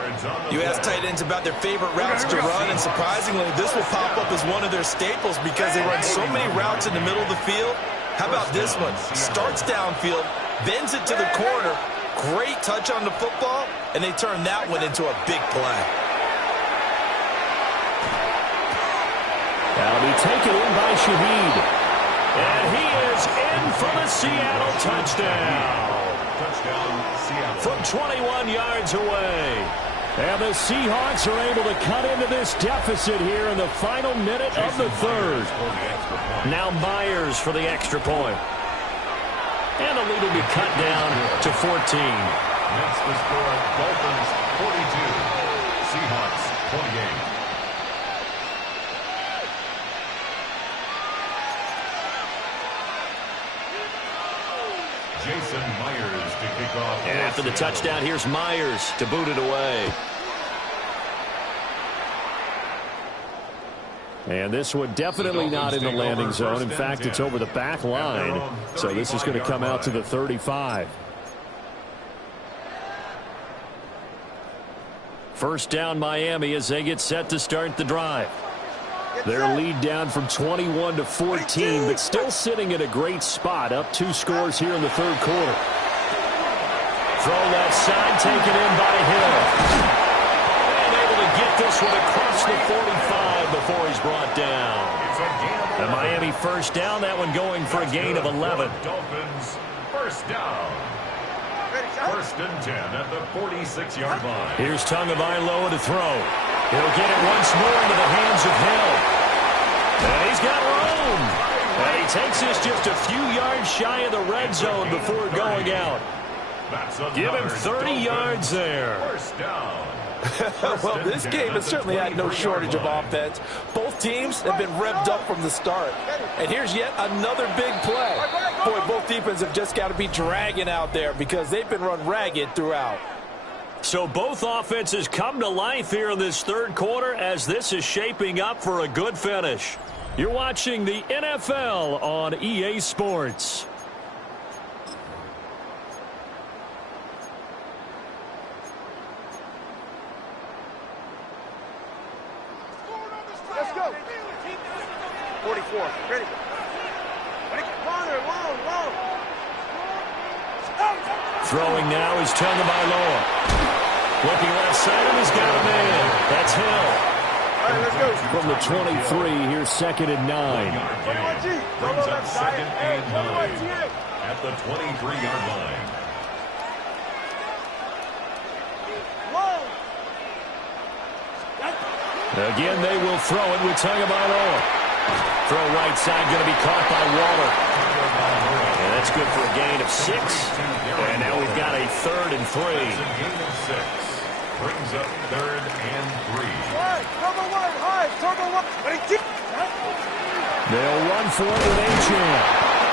You ask tight ends about their favorite routes to run, and surprisingly, this will pop up as one of their staples because they run so many routes in the middle of the field. How about this one? Starts downfield, bends it to the corner. Great touch on the football, and they turn that one into a big play. That'll be taken in by Shaheed. And he is in for the Seattle touchdown. From 21 yards away. And the Seahawks are able to cut into this deficit here in the final minute of the third. Now Myers for the extra point. And the lead will be cut down to 14. That's the score. Dolphins 42. Seahawks 28. Jason Myers to kick off. And after the touchdown, here's Myers to boot it away. And this one definitely not in the landing zone. In fact, it's over the back line. So this is going to come out to the 35. First down Miami as they get set to start the drive. Their lead down from 21 to 14, but still sitting at a great spot, up 2 scores here in the third quarter. Throw that side, taken in by Hill. And able to get this one across the 45 before he's brought down. The Miami first down, that one going for a gain of 11. Dolphins first down. First and 10 at the 46-yard line. Here's Tagovailoa to throw. He'll get it once more into the hands of Hill. And he's got room. And he takes this just a few yards shy of the red zone before going out. Give him 30 yards there. First down. Well, this game has certainly had no shortage of offense. Both teams have been revved up from the start. And here's yet another big play. Boy, both defenses have just got to be dragging out there because they've been run ragged throughout. So both offenses come to life here in this third quarter as this is shaping up for a good finish. You're watching the NFL on EA Sports. Let's go. 44. Ready. Throwing now is Tagovailoa. Looking left side, and he's got a man. That's Hill. All right, let's go. From the 23, here's second and 9. Brings up second and 9 at the 23-yard line. Again, they will throw it with Tagovailoa. Throw right side, going to be caught by Waller. And that's good for a gain of 6. And now we've got a 3rd and 3. That's a gain of 6. Brings up 3rd and 3. They'll run for it with Achane.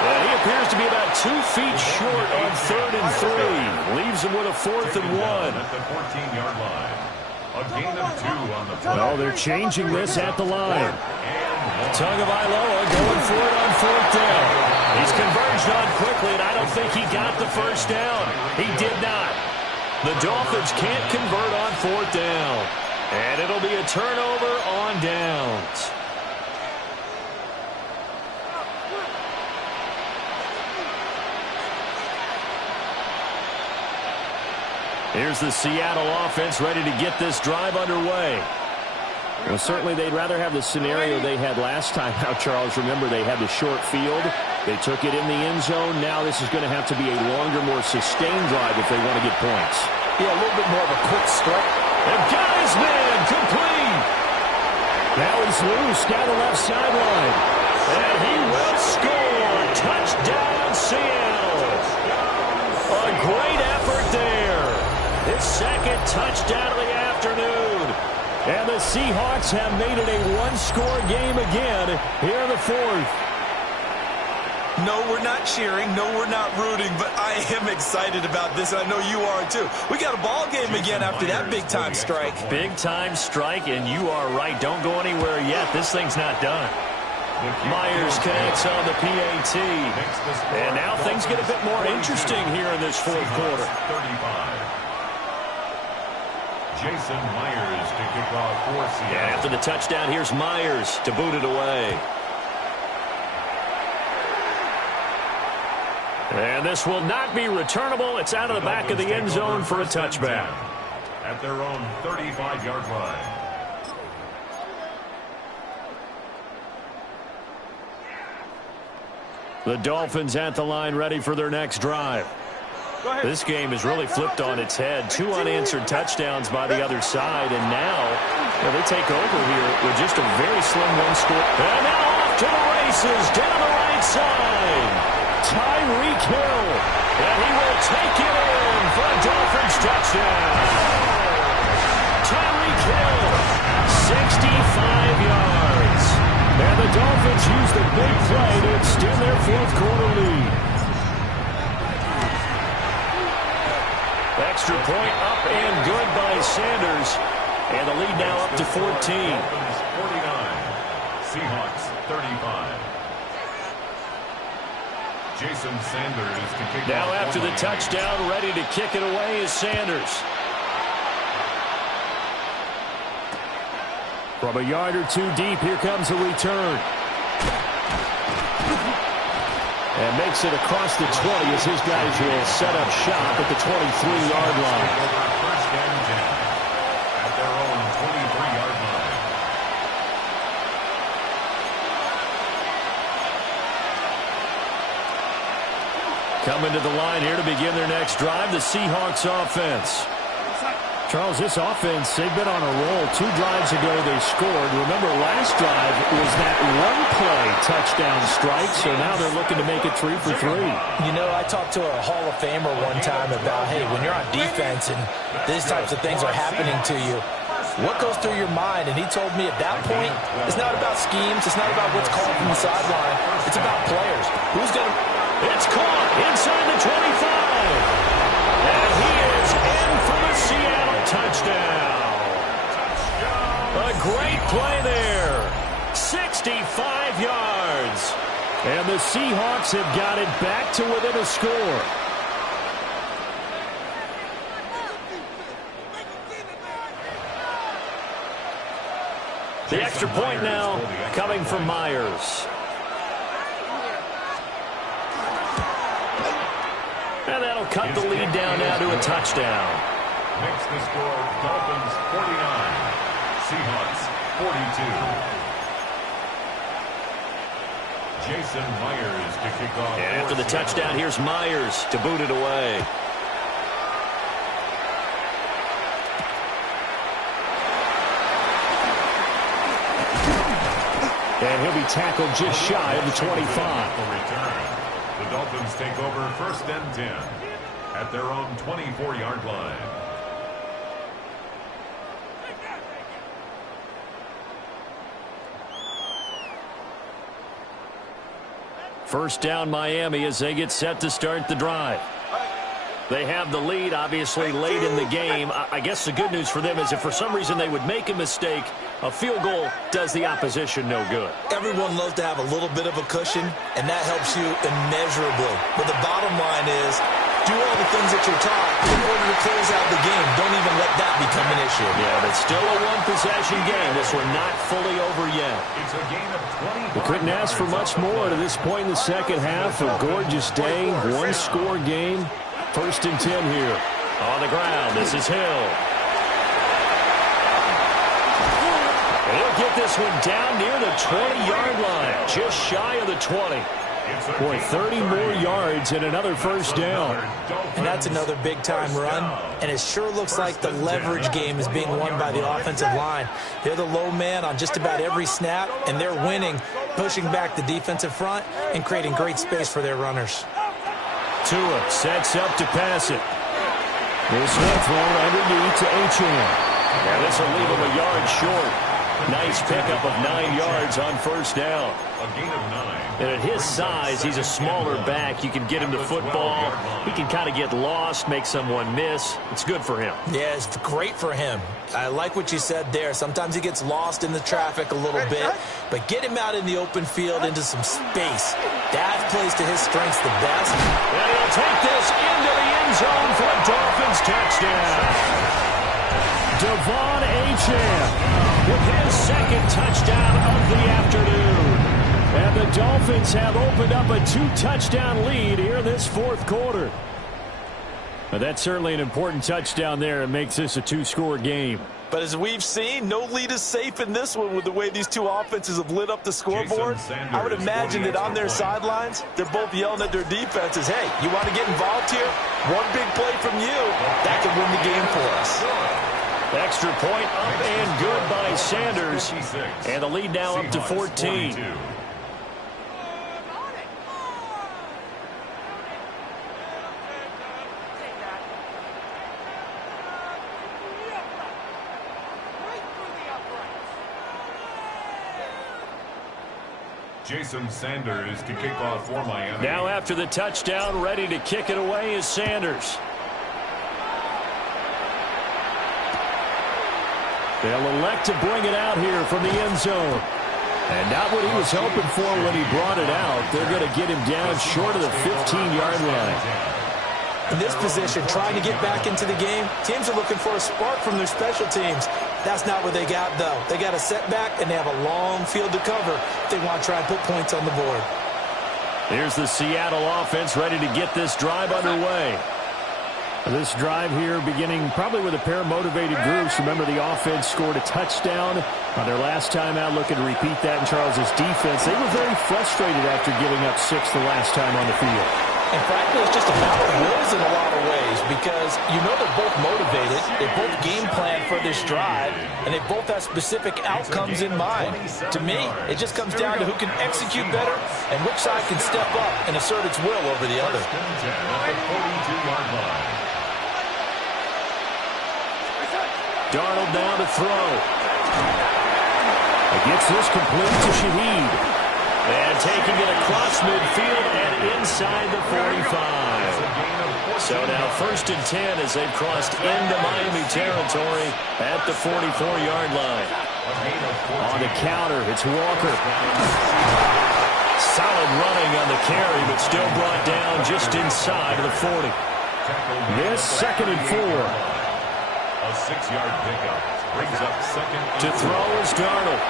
Well, he appears to be about 2 feet short on 3rd and 3. Leaves him with a 4th and 1. At the 14-yard line. A gain of 2 on the play. Well, they're changing this at the line. Tagovailoa going for it on 4th down. He's converged on quickly, and I don't think he got the first down. He did not. The Dolphins can't convert on 4th down. And it'll be a turnover on downs. Here's the Seattle offense ready to get this drive underway. Well, certainly they'd rather have the scenario they had last time out, Charles. Remember, they had the short field. They took it in the end zone. Now this is going to have to be a longer, more sustained drive if they want to get points. Yeah, a little bit more of a quick start. And got his man complete. Now he's loose down the left sideline. And he will score. Touchdown, Seattle. A great effort there. His second touchdown of the afternoon. And the Seahawks have made it a one-score game again here in the fourth. No, we're not cheering. No, we're not rooting. But I am excited about this, and I know you are too. We got a ball game again after that big-time strike. Big-time strike, and you are right. Don't go anywhere yet. This thing's not done. Myers connects on the PAT. And now things get a bit more interesting here in this fourth quarter. 35. Jason Myers to kick off for Seattle. And after the touchdown, here's Myers to boot it away. And this will not be returnable. It's out of the back of the end zone for a touchback. At their own 35-yard line. The Dolphins at the line ready for their next drive. This game is really flipped on its head. 2 unanswered touchdowns by the other side, and now they take over here with just a very slim one-score. And now off to the races down the right side. Tyreek Hill, and he will take it in for a Dolphins touchdown. Tyreek Hill, 65 yards. And the Dolphins use the big play to extend their fourth quarter lead. Extra point up and good by Sanders. And the lead now up to 14. Dolphins 49. Seahawks 35. Jason Sanders to kick now off after the touchdown, ready to kick it away is Sanders. From a yard or two deep, here comes the return. And makes it across the 20 as his guys will set up shop at the 23-yard line. First and 10 at their own 23-yard line. Coming to the line here to begin their next drive, the Seahawks offense. Charles, this offense, they've been on a roll. 2 drives ago they scored. Remember, last drive was that one-play touchdown strike, so now they're looking to make it 3 for 3. You know, I talked to a Hall of Famer one time about, hey, when you're on defense and these types of things are happening to you, what goes through your mind? And he told me at that point, it's not about schemes. It's not about what's called from the sideline. It's about players. Who's going to... It's caught inside the 25. And he is in for the Seattle touchdown. A great play there. 65 yards. And the Seahawks have got it back to within a score. The extra point now coming from Myers. And that'll cut the lead down now to a touchdown. Makes the score Dolphins 49, Seahawks 42. Jason Myers to kick off. And after the touchdown, here's Myers to boot it away. And he'll be tackled just shy of the 25. The Dolphins take over first and 10 at their own 24-yard line. First down Miami as they get set to start the drive. They have the lead, obviously, late in the game. I guess the good news for them is if for some reason they would make a mistake, a field goal does the opposition no good. Everyone loves to have a little bit of a cushion, and that helps you immeasurably. But the bottom line is, do all the things that you're taught in order to close out the game. Don't even let that become an issue. Yeah, but still a one-possession game. This one not fully over yet. It's a gain of 20. We couldn't ask for much more to this point in the second half. A gorgeous day, one-score game. First and 10 here. On the ground, this is Hill. And he'll get this one down near the 20-yard line, just shy of the 20. Boy, 30 more yards and another first down. And that's another big-time run. And it sure looks like the leverage game is being won by the offensive line. They're the low man on just about every snap, and they're winning, pushing back the defensive front and creating great space for their runners. Tua sets up to pass it. This one thrown underneath to H.M. And this will leave him a yard short. Nice pickup of 9 yards on first down. A gain of 9. And at his size, he's a smaller back. You can get him to football. He can kind of get lost, make someone miss. It's good for him. Yeah, it's great for him. I like what you said there. Sometimes he gets lost in the traffic a little bit, but get him out in the open field into some space. That plays to his strengths the best. And he'll take this into the end zone for a Dolphins touchdown. Devon Achane with his second touchdown of the afternoon. And the Dolphins have opened up a 2-touchdown lead here this fourth quarter. But that's certainly an important touchdown there. It makes this a 2-score game. But as we've seen, no lead is safe in this one with the way these two offenses have lit up the scoreboard. I would imagine that on their sidelines, they're both yelling at their defenses, hey, you want to get involved here? One big play from you, that could win the game for us. Extra point up and good by Sanders. And the lead now up to 14. Jason Sanders to kick off for Miami. Now after the touchdown, ready to kick it away is Sanders. They'll elect to bring it out here from the end zone. And not what he was hoping for when he brought it out. They're going to get him down short of the 15-yard line. In this position, trying to get back into the game, teams are looking for a spark from their special teams. That's not what they got, though. They got a setback, and they have a long field to cover if they want to try and put points on the board. Here's the Seattle offense ready to get this drive underway. This drive here beginning probably with a pair of motivated groups. Remember, the offense scored a touchdown on their last time out. Looking to repeat that in Charles's defense. They were very frustrated after giving up 6 the last time on the field. And frankly, it's just a battle of wills in a lot of ways because you know they're both motivated. They both game plan for this drive, and they both have specific outcomes in mind. To me, it just comes down to who can execute better and which side can step up and assert its will over the other. Darnold now to throw. He gets this complete to Shaheed. And taking it across midfield and inside the 45. So now 1st and 10 as they've crossed into Miami territory at the 44-yard line. On the counter, it's Walker. Solid running on the carry, but still brought down just inside of the 40. This 2nd and 4. A 6-yard pickup brings up 2nd. To throw is Darnold.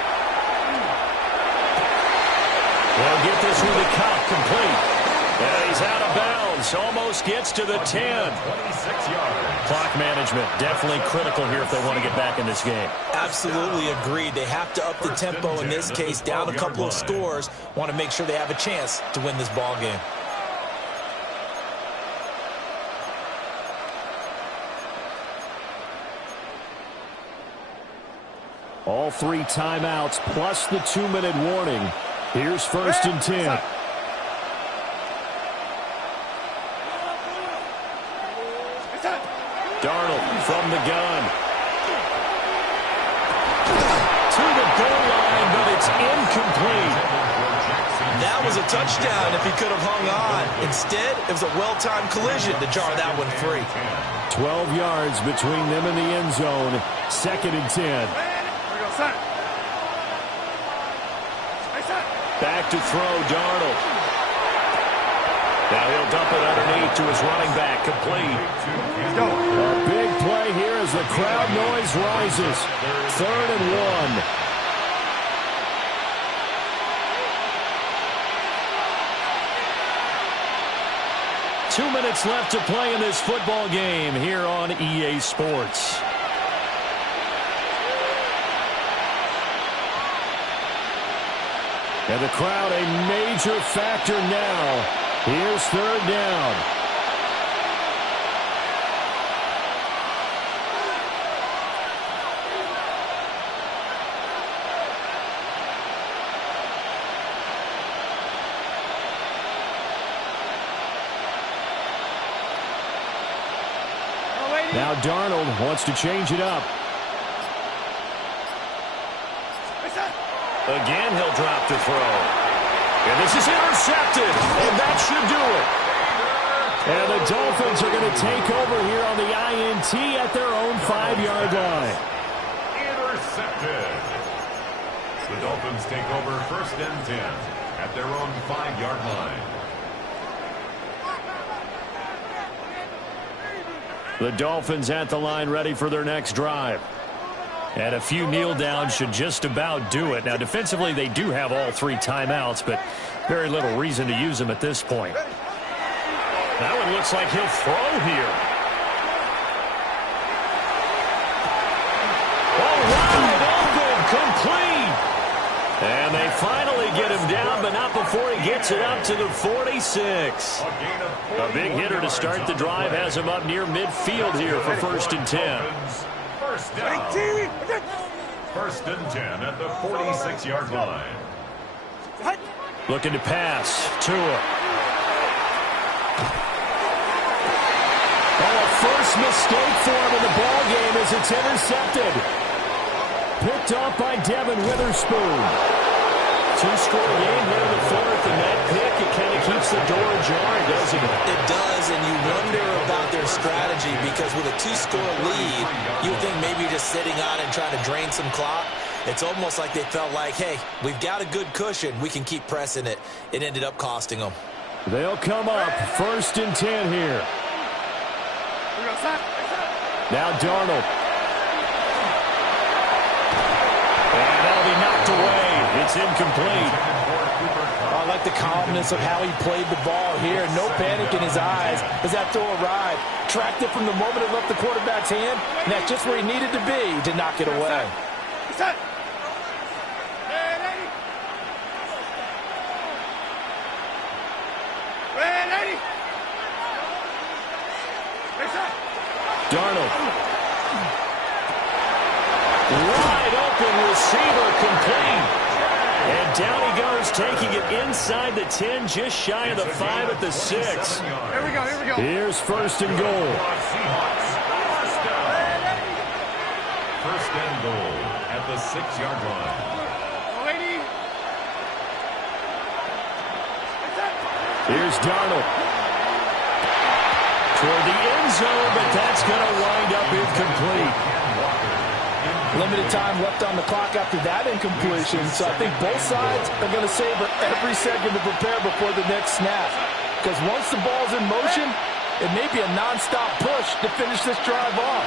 They'll get this with a cup complete. And he's out of bounds. Almost gets to the 10. 26 yards. Clock management definitely critical here if they want to get back in this game. Absolutely agreed. They have to up the tempo in this case, down a couple of scores. Want to make sure they have a chance to win this ball game. All 3 timeouts plus the 2-minute warning. Here's 1st and 10. Darnold from the gun. To the goal line, but it's incomplete. That was a touchdown if he could have hung on. Instead, it was a well-timed collision to jar that one free. 12 yards between them and the end zone. 2nd and 10. Back to throw, Darnold. Now he'll dump it underneath to his running back, complete. A big play here as the crowd noise rises. 3rd and 1. Two minutes left to play in this football game here on EA Sports. And the crowd a major factor now. Here's 3rd down. Now Darnold wants to change it up. Again, he'll drop to throw. And this is intercepted, and that should do it. And the Dolphins are going to take over here on the INT at their own 5-yard line. Intercepted. The Dolphins take over 1st and 10 at their own 5-yard line. The Dolphins at the line ready for their next drive. And a few kneel downs should just about do it. Now, defensively, they do have all 3 timeouts, but very little reason to use them at this point. That one looks like he'll throw here. All right, open, complete. And they finally get him down, but not before he gets it up to the 46. A big hitter to start the drive has him up near midfield here for 1st and 10. First down. 1st and 10 at the 46-yard line. Looking to pass. Tua. Oh, a first mistake for him in the ball game as it's intercepted. Picked off by Devin Witherspoon. 2-score game here in the 4th, and that pick, it kind of keeps the door ajar, doesn't it? It does, and you wonder about their strategy because with a 2-score lead, you would think maybe just sitting on and trying to drain some clock. It's almost like they felt like, hey, we've got a good cushion. We can keep pressing it. It ended up costing them. They'll come up 1st and 10 here. Now Darnold. And that'll be knocked away. It's incomplete. I like the calmness of how he played the ball here. No panic in his eyes as that throw arrived. Tracked it from the moment it left the quarterback's hand, and that's just where he needed to be to knock it away. Darnold. Wide open receiver complete. And down he goes, taking it inside the 10, just shy of the 5 at the 6. Here we go. Here's 1st and goal. First and goal at the 6-yard line. Here's Darnold. Toward the end zone, but that's going to wind up incomplete. Limited time left on the clock after that incompletion, so I think both sides are going to savor every second to prepare before the next snap. Because once the ball's in motion, it may be a nonstop push to finish this drive off.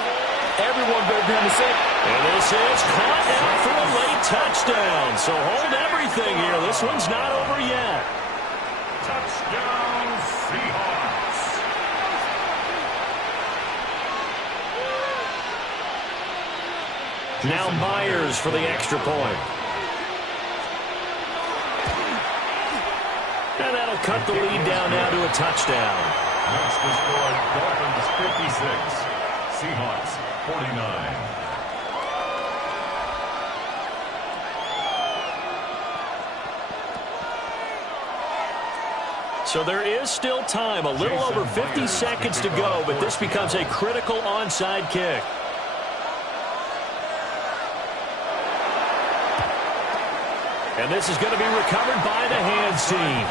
Everyone better be on the same. And this is caught out for a late touchdown. So hold everything here. This one's not over yet. Touchdown, Seahawks. Now Myers for the extra point. And that'll cut the lead down now to a touchdown. Next to score, Dolphins 56, Seahawks 49. So there is still time, a little over 50 seconds to go, but this becomes a critical onside kick. And this is going to be recovered by the hands team.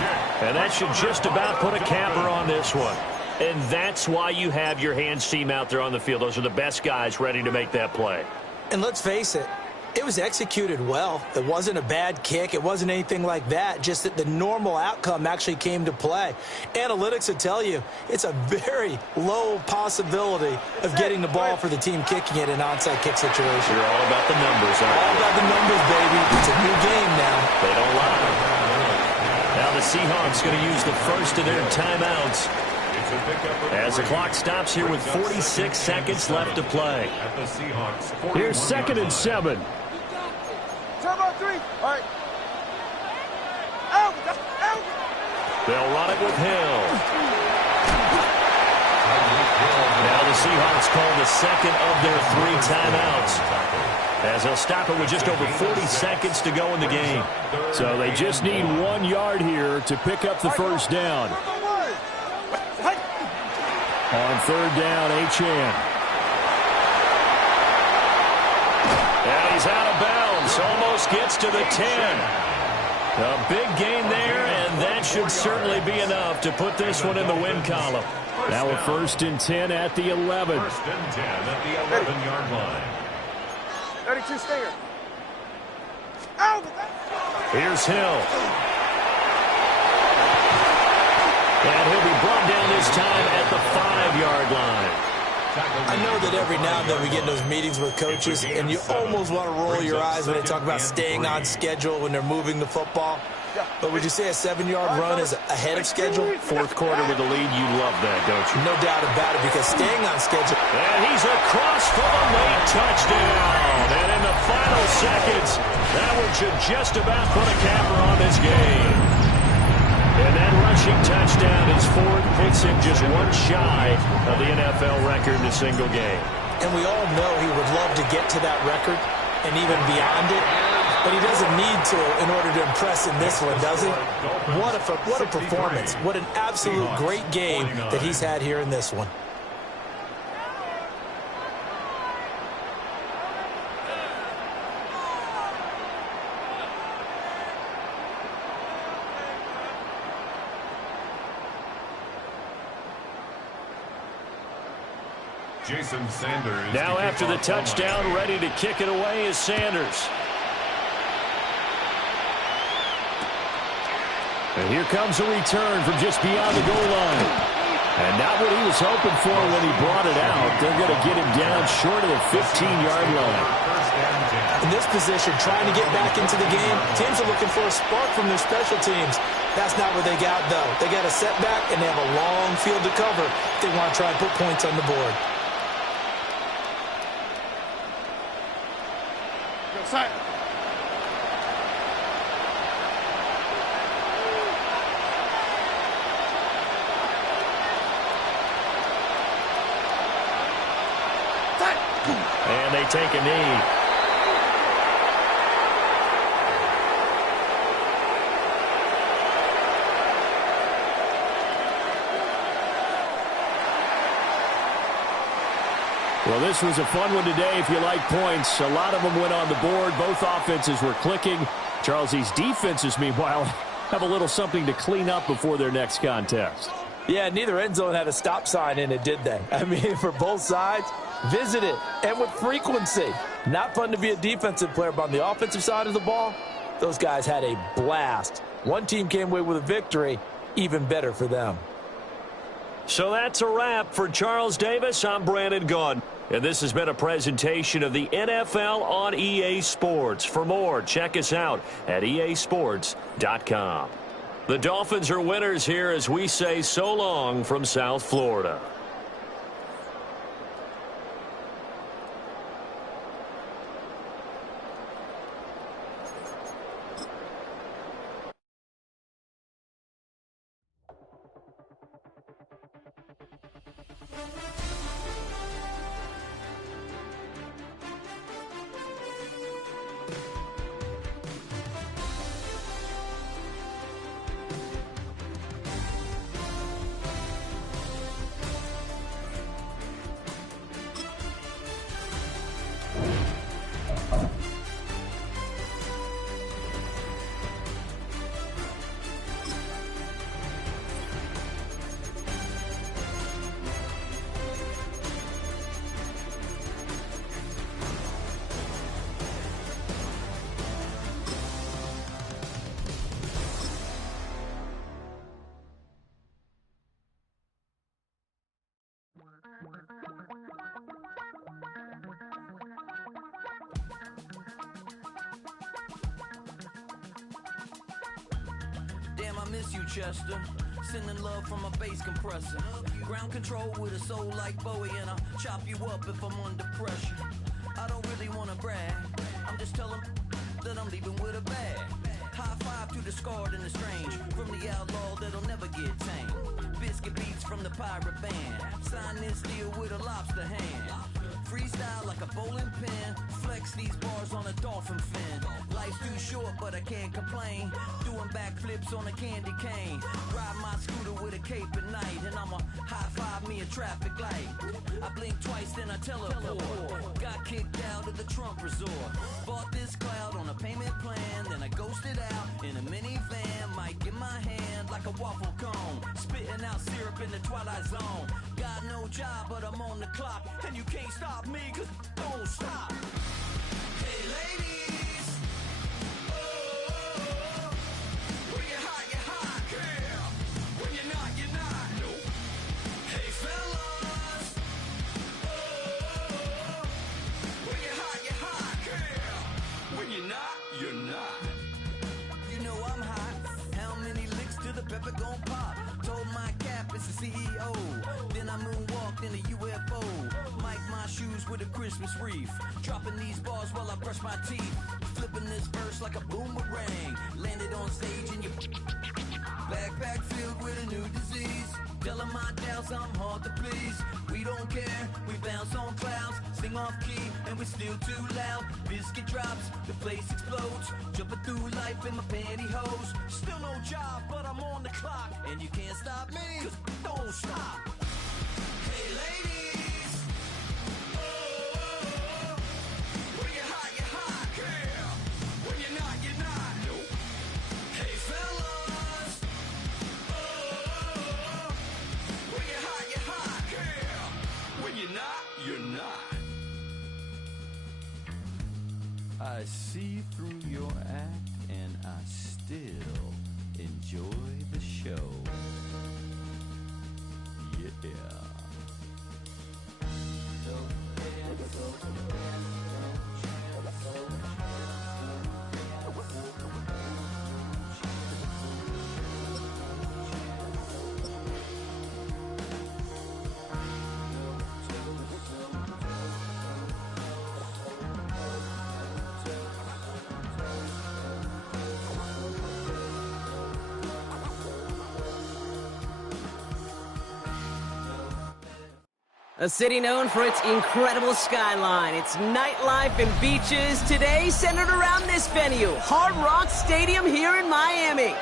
And that should just about put a capper on this one. And that's why you have your hands team out there on the field. Those are the best guys ready to make that play. And let's face it, it was executed well. It wasn't a bad kick. It wasn't anything like that. Just that the normal outcome actually came to play. Analytics would tell you it's a very low possibility of getting the ball for the team kicking it in an onside kick situation. You're all about the numbers, aren't you? All about the numbers, baby. It's a new game now. They don't lie. Now the Seahawks going to use the first of their timeouts. As the clock stops here with 46 seconds left to play. Here's 2nd and 7. Time on 3. All right. Out. They'll run it with Hill. Now the Seahawks call the second of their 3 timeouts, as they'll stop it with just over 40 seconds to go in the game. So they just need 1 yard here to pick up the first down. On 3rd down, Achane. And he is out of bounds. Almost gets to the 10. A big gain there, and that should certainly be enough to put this one in the win column. Now a 1st and 10 at the 11. 1st and 10 at the 11-yard line. 32 stinger. Out! Here's Hill. And he'll be brought down this time at the 5-yard line. I know that every now and then we get in those meetings with coaches, and you almost want to roll your eyes when they talk about staying on schedule when they're moving the football. But would you say a 7-yard run is ahead of schedule? 4th quarter with the lead, you love that, don't you? No doubt about it, because staying on schedule. And he's across for the late touchdown. And in the final seconds, that one should just about put a capper on this game. And that rushing touchdown is 4th, puts him just one shy of the NFL record in a single game. And we all know he would love to get to that record and even beyond it. But he doesn't need to in order to impress in this one, does he? What a performance. What an absolute great game that he's had here in this one. Jason Sanders. Now after the touchdown, ready to kick it away is Sanders. And here comes a return from just beyond the goal line. And not what he was hoping for when he brought it out. They're going to get him down short of the 15-yard line. In this position, trying to get back into the game, teams are looking for a spark from their special teams. That's not what they got, though. They got a setback, and they have a long field to cover if they want to try and put points on the board. Side. And they take a knee. Well, this was a fun one today if you like points. A lot of them went on the board. Both offenses were clicking. Charles, these defenses, meanwhile, have a little something to clean up before their next contest. Yeah, neither end zone had a stop sign in it, did they? I mean, for both sides, visit it, and with frequency. Not fun to be a defensive player, but on the offensive side of the ball, those guys had a blast. One team came away with a victory, even better for them. So that's a wrap for Charles Davis. I'm Brandon Gaudin. And this has been a presentation of the NFL on EA Sports. For more, check us out at easports.com. The Dolphins are winners here as we say so long from South Florida. Damn, I miss you, Chester. Sending love from a bass compressor. Ground control with a soul like Bowie, and I'll chop you up if I'm under pressure. I don't really want to brag. I'm just telling that I'm leaving with a bag. High five to the scarred and the strange. From the outlaw that'll never get tamed. Biscuit beats from the pirate band. Sign this deal with a lobster hand. freestyle like a bowling pin. Flex these bars on a dolphin fin. Life's too short, but I can't complain. Doing backflips on a candy cane. Ride my scooter with a cape at night, and I'ma high five me a traffic light. I blink twice, then I teleport. Got kicked out of the Trump resort. Bought this cloud on a payment plan, then I ghosted out in a minivan. Mic in my hand like a waffle cone. Spitting out syrup in the twilight zone. Got no job, but I'm on the clock, and you can't stop me, cause don't stop. Hey ladies, oh, when you're hot, girl. When you're not, you're not. Nope. Hey fellas, oh, when you're hot, girl. When you're not, you're not. You know I'm hot. How many licks till the pepper gon' pop? Told my cap it's the CEO. Then I moonwalked in a UFO. Mic my shoes with a Christmas wreath. Dropping these bars while I brush my teeth. Flipping this verse like a boomerang. Landed on stage in your backpack filled with a new disease. Telling my doubts I'm hard to please. We don't care, we bounce on clouds. Sing off key and we're still too loud. Biscuit drops, the place explodes. Jumping through life in my pantyhose. Still no job, but I'm on the clock. And you can't stop me, cause don't stop. Hey ladies, oh, when you're hot, girl. When you're not, you're not. Nope. Hey fellas, oh, when you're hot, girl. When you're not, you're not. I see through your act and I still enjoy the show. Yeah. A city known for its incredible skyline, its nightlife and beaches, today centered around this venue, Hard Rock Stadium here in Miami.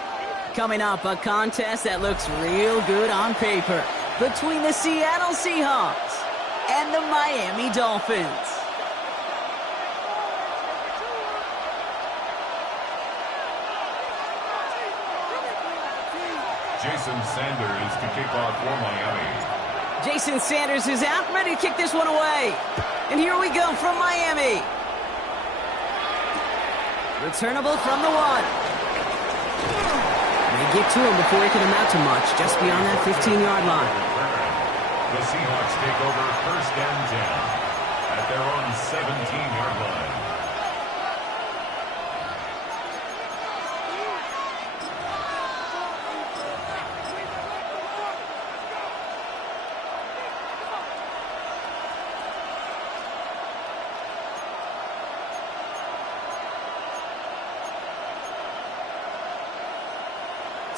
Coming up, a contest that looks real good on paper between the Seattle Seahawks and the Miami Dolphins. Jason Sanders to kick off for Miami. Jason Sanders is out, ready to kick this one away. And here we go from Miami. Returnable from the one. They get to him before he can amount to much, just beyond that 15-yard line. The Seahawks take over 1st and 10 at their own 17-yard line.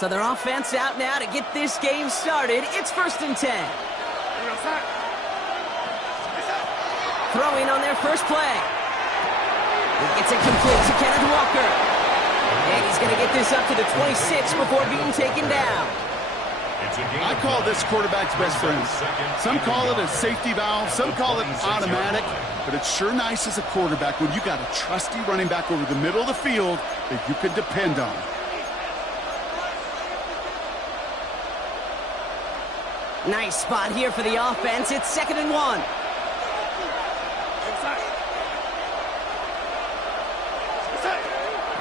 So their offense out now to get this game started. It's 1st and 10. Throwing on their first play. He gets it complete to Kenneth Walker. And he's going to get this up to the 26 before being taken down. I call this quarterback's best friend. Some call it a safety valve, some call it automatic, but it's sure nice as a quarterback when you got a trusty running back over the middle of the field that you can depend on. Nice spot here for the offense. It's 2nd and 1.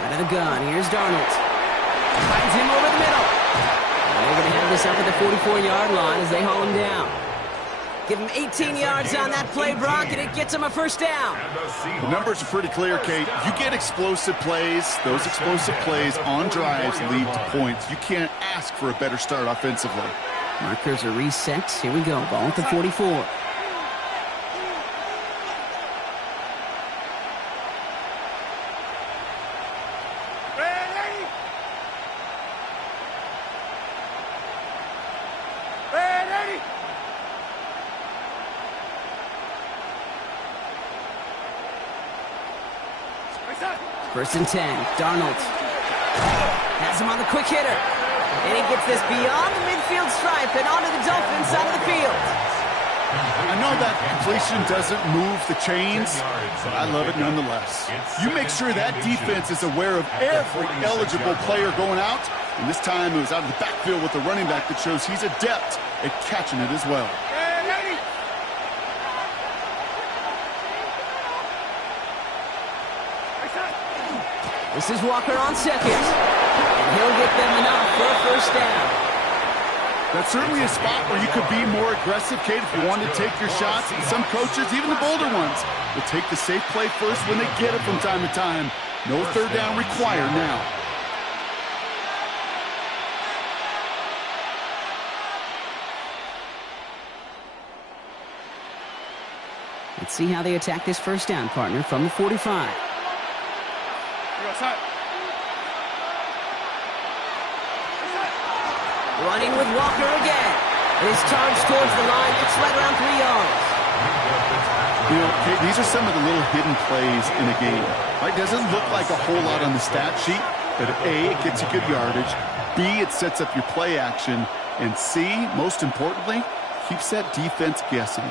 Out of the gun. Here's Darnold. Finds him over the middle. And they're going to have this up at the 44-yard line as they haul him down. Give him 18 yards on that play, Brock, and it gets him a 1st down. The numbers are pretty clear, Kate. You get explosive plays. Those explosive plays on drives lead to points. You can't ask for a better start offensively. Markers are reset. Here we go. Ball at the 44. First and 10. Darnold has him on the quick hitter. And he gets this beyond the midfield stripe and onto the Dolphins side of the field. I know that completion doesn't move the chains, but I love it nonetheless. You make sure that defense is aware of every eligible player going out, and this time it was out of the backfield with the running back that shows he's adept at catching it as well. This is Walker on second, and he'll get them enough for a first down. That's certainly a spot where you could be more aggressive, Kate, if you want to take your shots. And some coaches, even the bolder ones, will take the safe play first when they get it from time to time. No third down required now. Let's see how they attack this first down, partner, from the 45. Running with Walker again. And his charge towards the line. It's right around 3 yards. You know, Kate, these are some of the little hidden plays in a game. Right? Doesn't look like a whole lot on the stat sheet, but A, it gets you good yardage. B, it sets up your play action. And C, most importantly, keeps that defense guessing.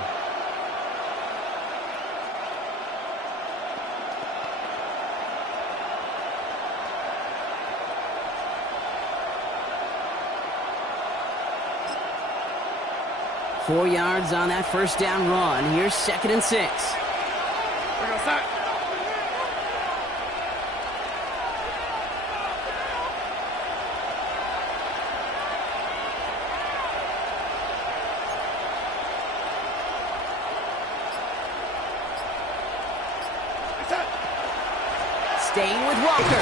Four yards on that first down run. Here's second and 6. Staying with Walker.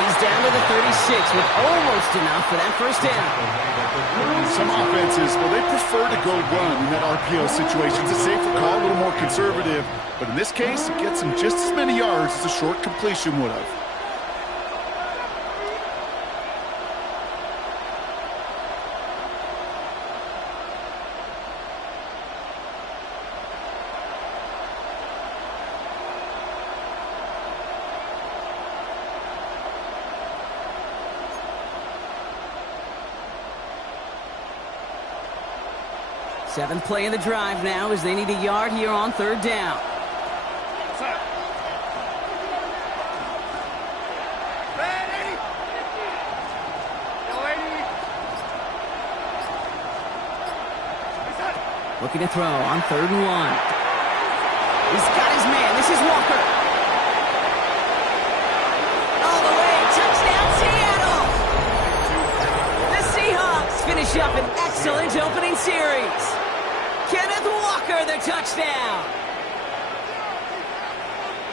He's down to the 36 with almost enough for that first down. Some offenses, well, they prefer to go run in that RPO situation. It's a safer call, a little more conservative. But in this case, it gets them just as many yards as a short completion would have. Seventh play of the drive now as they need a yard here on third down. Looking to throw on 3rd and 1. He's got his man. This is Walker. All the way. Touchdown, Seattle. The Seahawks finish up an excellent opening series. Kenneth Walker, the touchdown.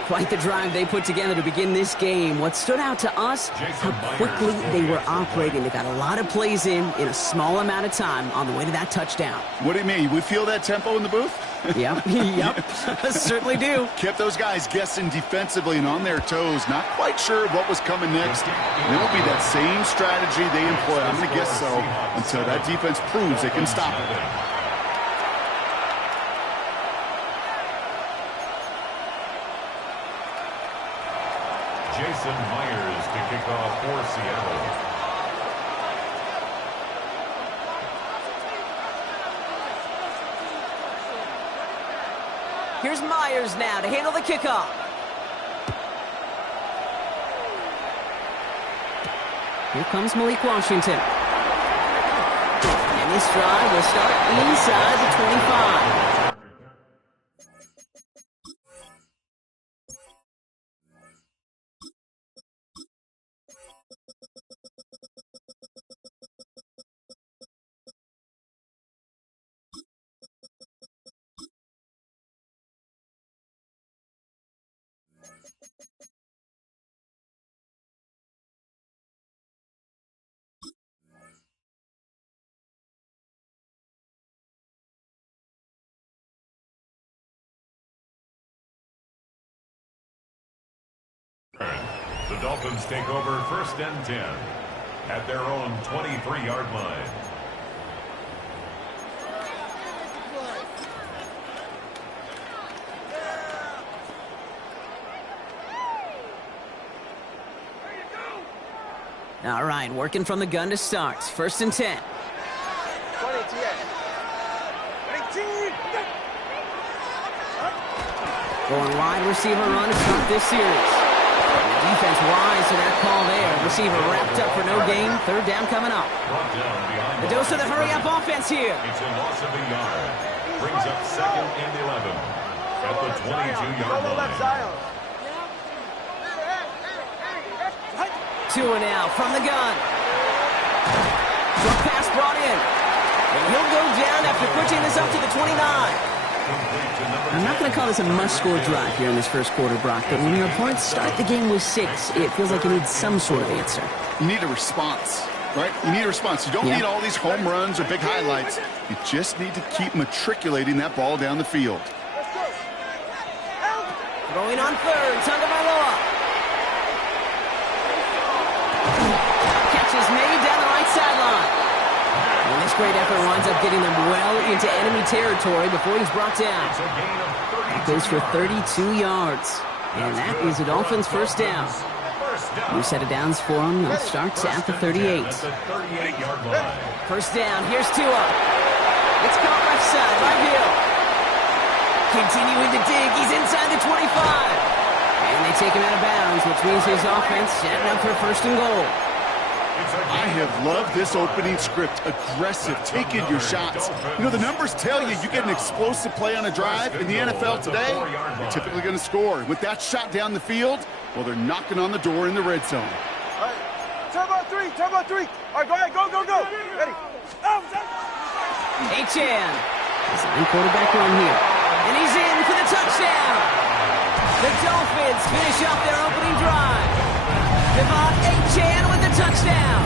Quite the drive they put together to begin this game. What stood out to us, how quickly they were operating. They got a lot of plays in a small amount of time on the way to that touchdown. What do you mean? We feel that tempo in the booth? Yep, certainly do. Kept those guys guessing defensively and on their toes, not quite sure what was coming next. And it'll be that same strategy they employ, I'm going to guess so, until that defense proves they can stop it. Jason Myers to kick off for Seattle. Here's Myers now to handle the kickoff. Here comes Malik Washington. And this drive will start inside the 25. The Dolphins take over 1st and 10 at their own 23-yard line. All right, working from the gun to start. 1st and 10. 20 TS. 19. Going wide receiver run to start this series. The defense wise to that call there. Receiver wrapped up for no gain. 3rd down coming up. The dose of the hurry-up offense here. It's a loss of a yard. Brings up 2nd and 11 at the 22-yard line. 2 and out from the gun. Short pass brought in. And he'll go down after pushing this up to the 29. I'm not going to call this a must-score drive here in this first quarter, Brock, but when your opponents start the game with 6, it feels like you need some sort of answer. You need a response, right? You need a response. You don't need all these home runs or big highlights. You just need to keep matriculating that ball down the field. Throwing on 3rd, Tagovailoa. Catch is made down the right sideline. And this great effort winds up getting them well into enemy territory before he's brought down. It goes for 32 yards. And that is a Dolphins' 1st down. New set of downs for him. It starts at the 38. 1st down. Here's Tua. It's caught left side, right here. Continuing to dig. He's inside the 25. And they take him out of bounds, which means his offense setting up for 1st and goal. I have loved this opening script. Aggressive, taking your shots. You know, the numbers tell you you get an explosive play on a drive. In the NFL today, you're typically going to score. With that shot down the field, well, they're knocking on the door in the red zone. All right. Turbo 3. All right, go ahead. Go. Ready. Achane. Design quarterback run here. And he's in for the touchdown. The Dolphins finish off their opening drive. Devon Achane with the touchdown.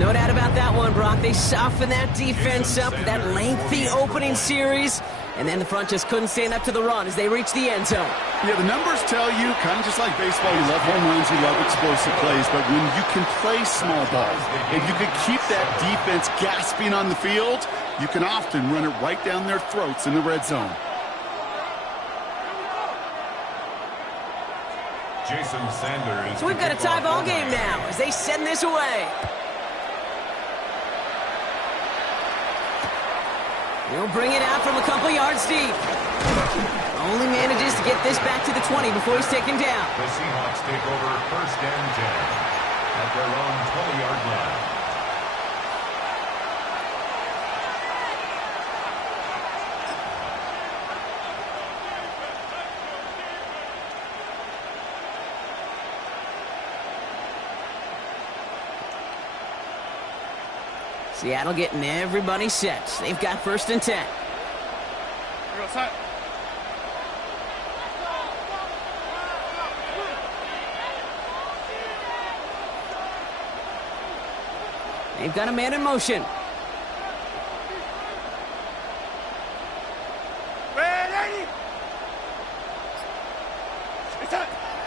No doubt about that one, Brock. They softened that defense up, that lengthy opening series, and then the front just couldn't stand up to the run as they reached the end zone. Yeah, the numbers tell you, kind of just like baseball, you love home runs, you love explosive plays, but when you can play small ball, if you can keep that defense gasping on the field, you can often run it right down their throats in the red zone. Jason Sanders. So we've got a tie ball game now as they send this away. He'll bring it out from a couple yards deep. Only manages to get this back to the 20 before he's taken down. The Seahawks take over 1st and 10 at their own 20-yard line. Seattle getting everybody set. They've got 1st and 10. They've got a man in motion.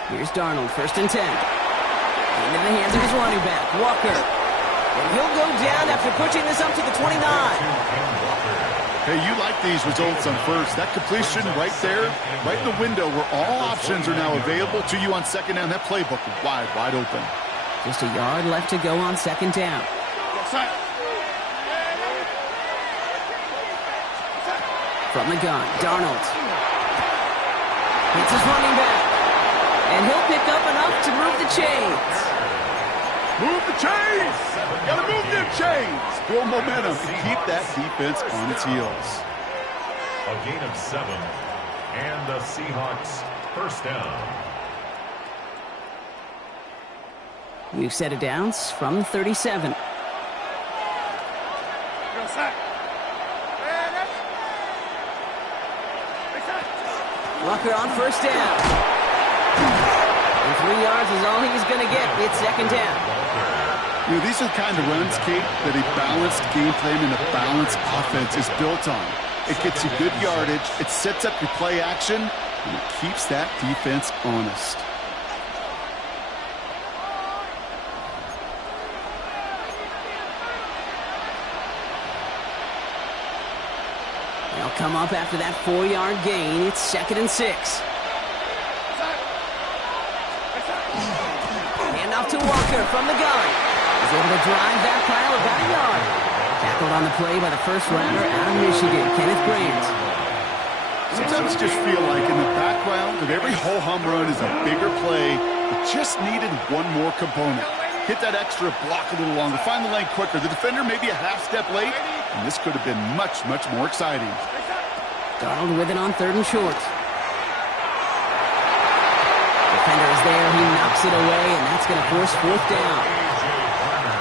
Here's Darnold, 1st and 10. Into the hands of his running back, Walker. And he'll go down after pushing this up to the 29. Hey, you like these results on 1st. That completion right there, right in the window where all options are now available to you on 2nd down. That playbook is wide open. Just a yard left to go on 2nd down. From the gun, Darnold. Hits his running back. And he'll pick up enough to move the chains. Move the chains! Gotta move them chains! Build momentum and keep that defense on its heels. A gain of 7, and the Seahawks 1st down. We've set it down from the 37. Walker on 1st down. And 3 yards is all he's going to get. It's 2nd down. You know, these are the kind of runs, Kate, that a balanced game plan and a balanced offense is built on. It gets you good yardage, it sets up your play action, and it keeps that defense honest. They'll come up after that 4-yard gain. It's 2nd and 6. off to Walker from the gun. He's able to drive that pile about a yard. Tackled on the play by the first rounder out of Michigan, Kenneth Grant. Sometimes just feel like in the background of every ho-hum run is a bigger play. It just needed one more component. Hit that extra block a little longer, find the lane quicker. The defender maybe a half step late, and this could have been much, much more exciting. Darnold with it on 3rd and short. Defender is there, he knocks it away, and that's going to force 4th down.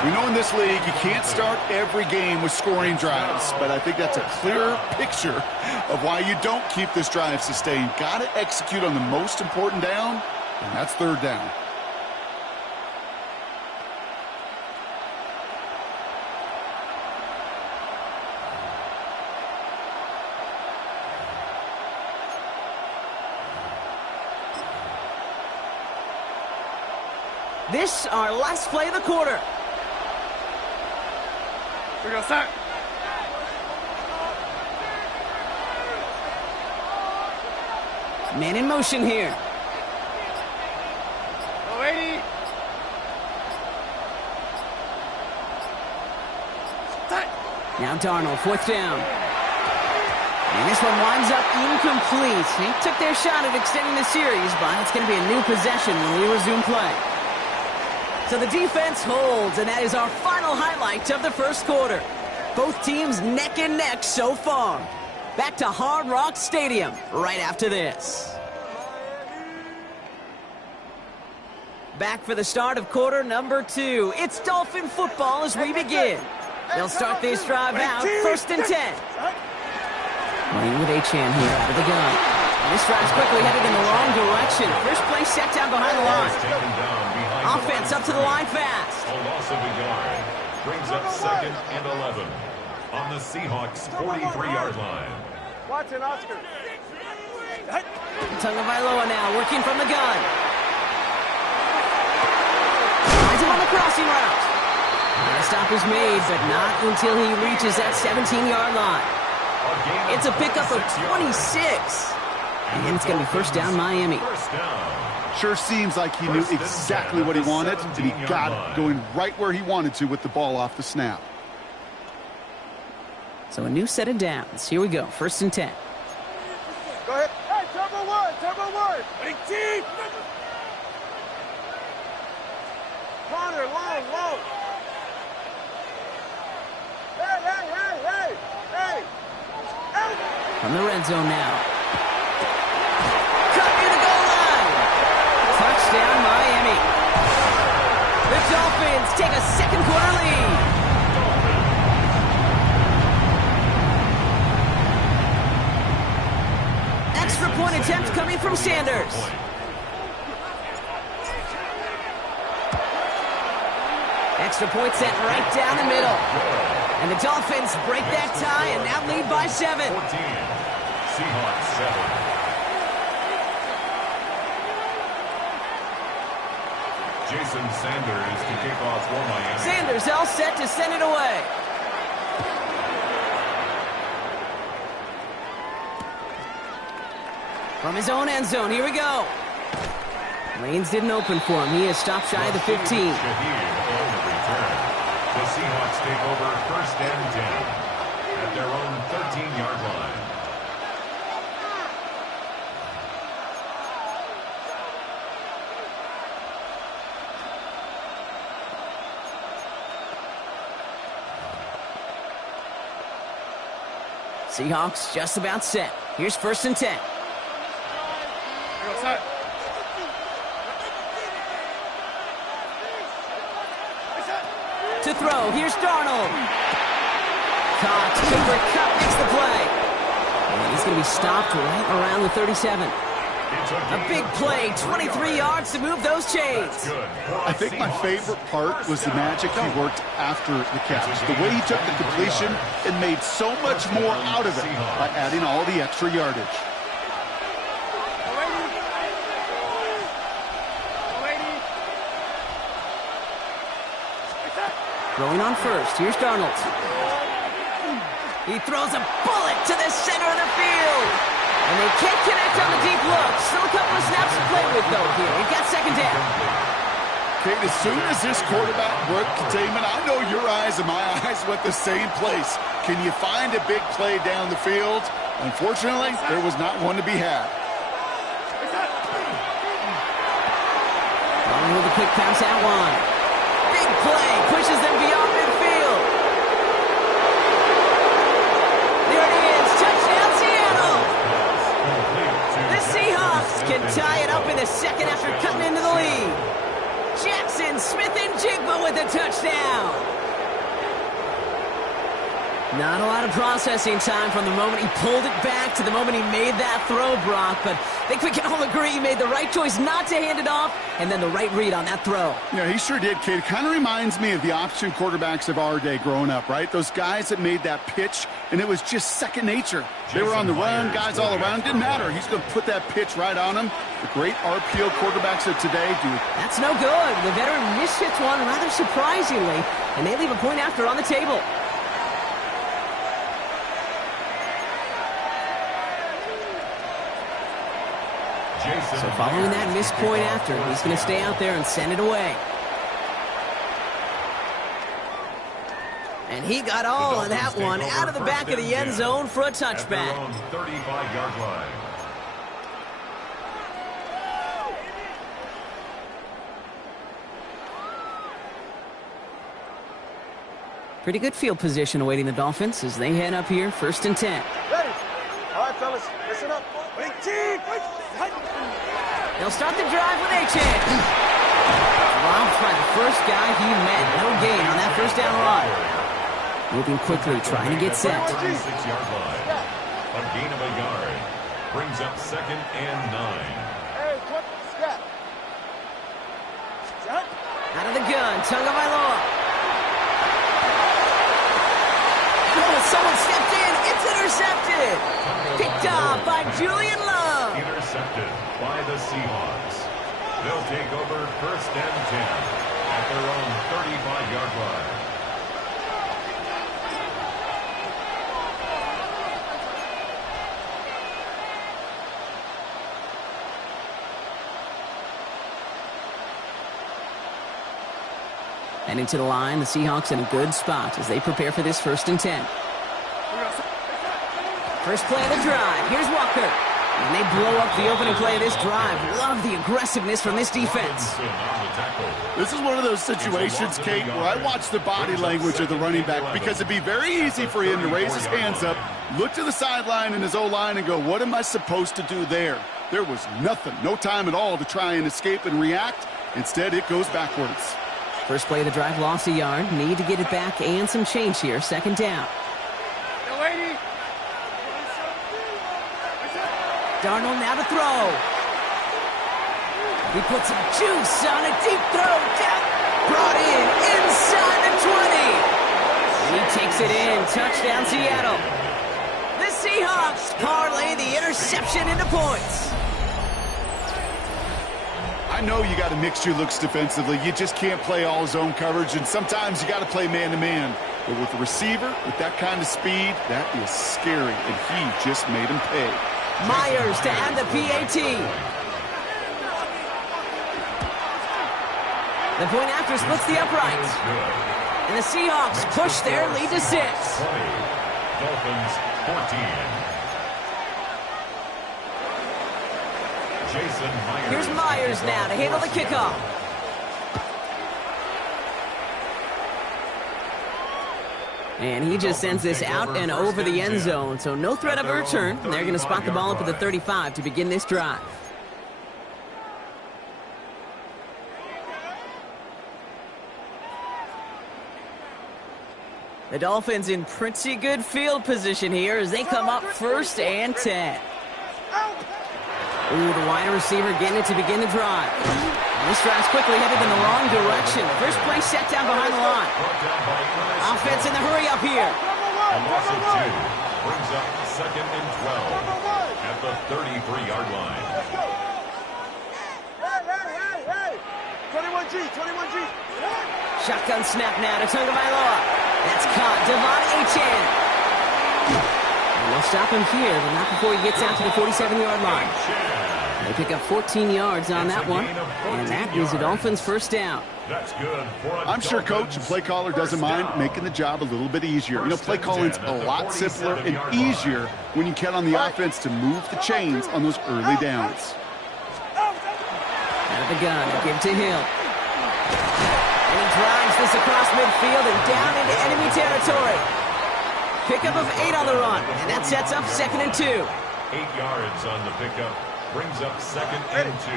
We know in this league you can't start every game with scoring drives, but I think that's a clear picture of why you don't keep this drive sustained. Got to execute on the most important down, and that's 3rd down. This, our last play of the quarter. We go, start. Man in motion here. Go 80. Start. Now Darnold, 4th down. And this one winds up incomplete. He took their shot at extending the series, but it's going to be a new possession when we resume play. So the defense holds, and that is our final highlight of the first quarter. Both teams neck and neck so far. Back to Hard Rock Stadium right after this. Back for the start of quarter number 2. It's Dolphin football as we begin. They'll start this drive out, 1st and 10. Running with Achane here out of the gun. And this drive's quickly headed in the wrong direction. First play set down behind the line. Offense up to the line fast. A loss of a yard brings up 2nd and 11 on the Seahawks 43-yard line. Watson, Oscar. Tagovailoa now working from the gun. Finds him on the crossing route. And a stop is made, but not until he reaches that 17-yard line. It's a pickup of 26. And it's going to be 1st down Miami. Sure seems like he knew exactly what he wanted, and he got it going right where he wanted to with the ball off the snap. So a new set of downs. Here we go, 1st and 10. Go ahead. Hey, turbo one. Big team. Corner, long. Hey. From the red zone now. Cut near the goal line. Touchdown, Miami. The Dolphins take a 2nd quarter lead. Extra point attempt coming from Sanders. Extra point set right down the middle. And the Dolphins break that tie and now lead by 7. 14. Seahawks 7. Jason Sanders to kick off for Miami. Sanders all set to send it away. From his own end zone, here we go. Lanes didn't open for him. He is stopped shy of the 15. Shaheed on the return. The Seahawks take over 1st and 10 at their own 13-yard line. Seahawks just about set. Here's 1st and 10. To throw, here's Darnold. Caught, Cooper Kupp makes the play. And he's going to be stopped right around the 37. A big play, 23 yards to move those chains. I think my favorite part was the magic he worked after the catch. The way he took the completion and made so much more out of it by adding all the extra yardage. Throwing on 1st, here's Darnold. He throws a bullet to the center of the field. And they can't connect on the deep look. Still a couple of snaps to play with, though, here. We've got 2nd down. Kate, as soon as this quarterback broke containment, I know your eyes and my eyes went the same place. Can you find a big play down the field? Unfortunately, there was not one to be had. Running with a quick pass out one. Big play, pushes them beyond midfield. There it is, touchdown Seattle. The Seahawks can tie it up in the second after cutting into the lead. Jackson, Smith, and Jigba with a touchdown. Not a lot of processing time from the moment he pulled it back to the moment he made that throw, Brock. But I think we can all agree he made the right choice not to hand it off, and then the right read on that throw. Yeah, he sure did, kid. Kind of reminds me of the option quarterbacks of our day growing up, right? Those guys that made that pitch, and it was just second nature. They were on the run, guys all around. Didn't matter. He's going to put that pitch right on him. The great RPO quarterbacks of today do. That's no good. The veteran mishits one rather surprisingly, and they leave a point after on the table. So following that missed point after, he's going to stay out there and send it away. And he got all of that one out of the back of the end zone for a touchback. 35-yard line. Pretty good field position awaiting the Dolphins as they head up here, 1st and 10. Ready? All right, fellas, listen up. They'll start the drive with Achane. Robbed by the first guy he met. No gain on that first down run. Moving quickly, trying to get set. 36-yard line. A gain of a yard. Brings up 2nd and 9. Hey, step. Out of the gun, Tagovailoa. Oh, someone stepped in. It's intercepted. Picked up by Julian Love. Intercepted by the Seahawks. They'll take over 1st and 10 at their own 35-yard line. Heading to the line, the Seahawks in a good spot as they prepare for this 1st and 10. First play of the drive. Here's Walker. And they blow up the opening play of this drive. Love the aggressiveness from this defense. This is one of those situations, Kate, where I watch the body language of the running back because it'd be very easy for him to raise his hands up, look to the sideline in his O-line and go, what am I supposed to do there? There was nothing, no time at all to try and escape and react. Instead, it goes backwards. First play of the drive, lost a yard. Need to get it back and some change here. 2nd down. Darnold now to throw. He puts some juice on a deep throw. Brought in inside the 20. And he takes it in. Touchdown, Seattle. The Seahawks parlay the interception into points. I know you got to mix your looks defensively. You just can't play all zone coverage, and sometimes you got to play man-to-man. But with the receiver, with that kind of speed, that is scary, and he just made him pay. Myers to add the PAT. The point after splits the uprights. And the Seahawks push their lead to 6. 20. Dolphins 14. Jason Myers. Here's Myers now to handle the kickoff. And he just sends this out and over the end zone, so no threat of a return. They're going to spot the ball up at the 35 to begin this drive. The Dolphins in pretty good field position here as they come up 1st and 10. Ooh, the wide receiver getting it to begin the drive. And this drive's quickly headed in the wrong direction. First play set down behind the line. Offense in the hurry up here. A loss of 2 brings up 2nd and 12 at the 33-yard line. Hey. 21G. Shotgun snap now to Tagovailoa. That's caught. Devon Achane. And they'll stop him here, but not before he gets out to the 47-yard line. They pick up 14 yards on that one, and that is the Dolphins' first down. That's good. I'm sure Coach, the play caller, doesn't mind making the job a little bit easier. You know, play calling's a lot simpler and easier when you count on the offense to move the chains on those early downs. Out of the gun, they give to Hill. And he drives this across midfield and down into enemy territory. Pickup of 8 on the run, and that sets up 2nd and 2. 8 yards on the pickup. Brings up 2nd and 2.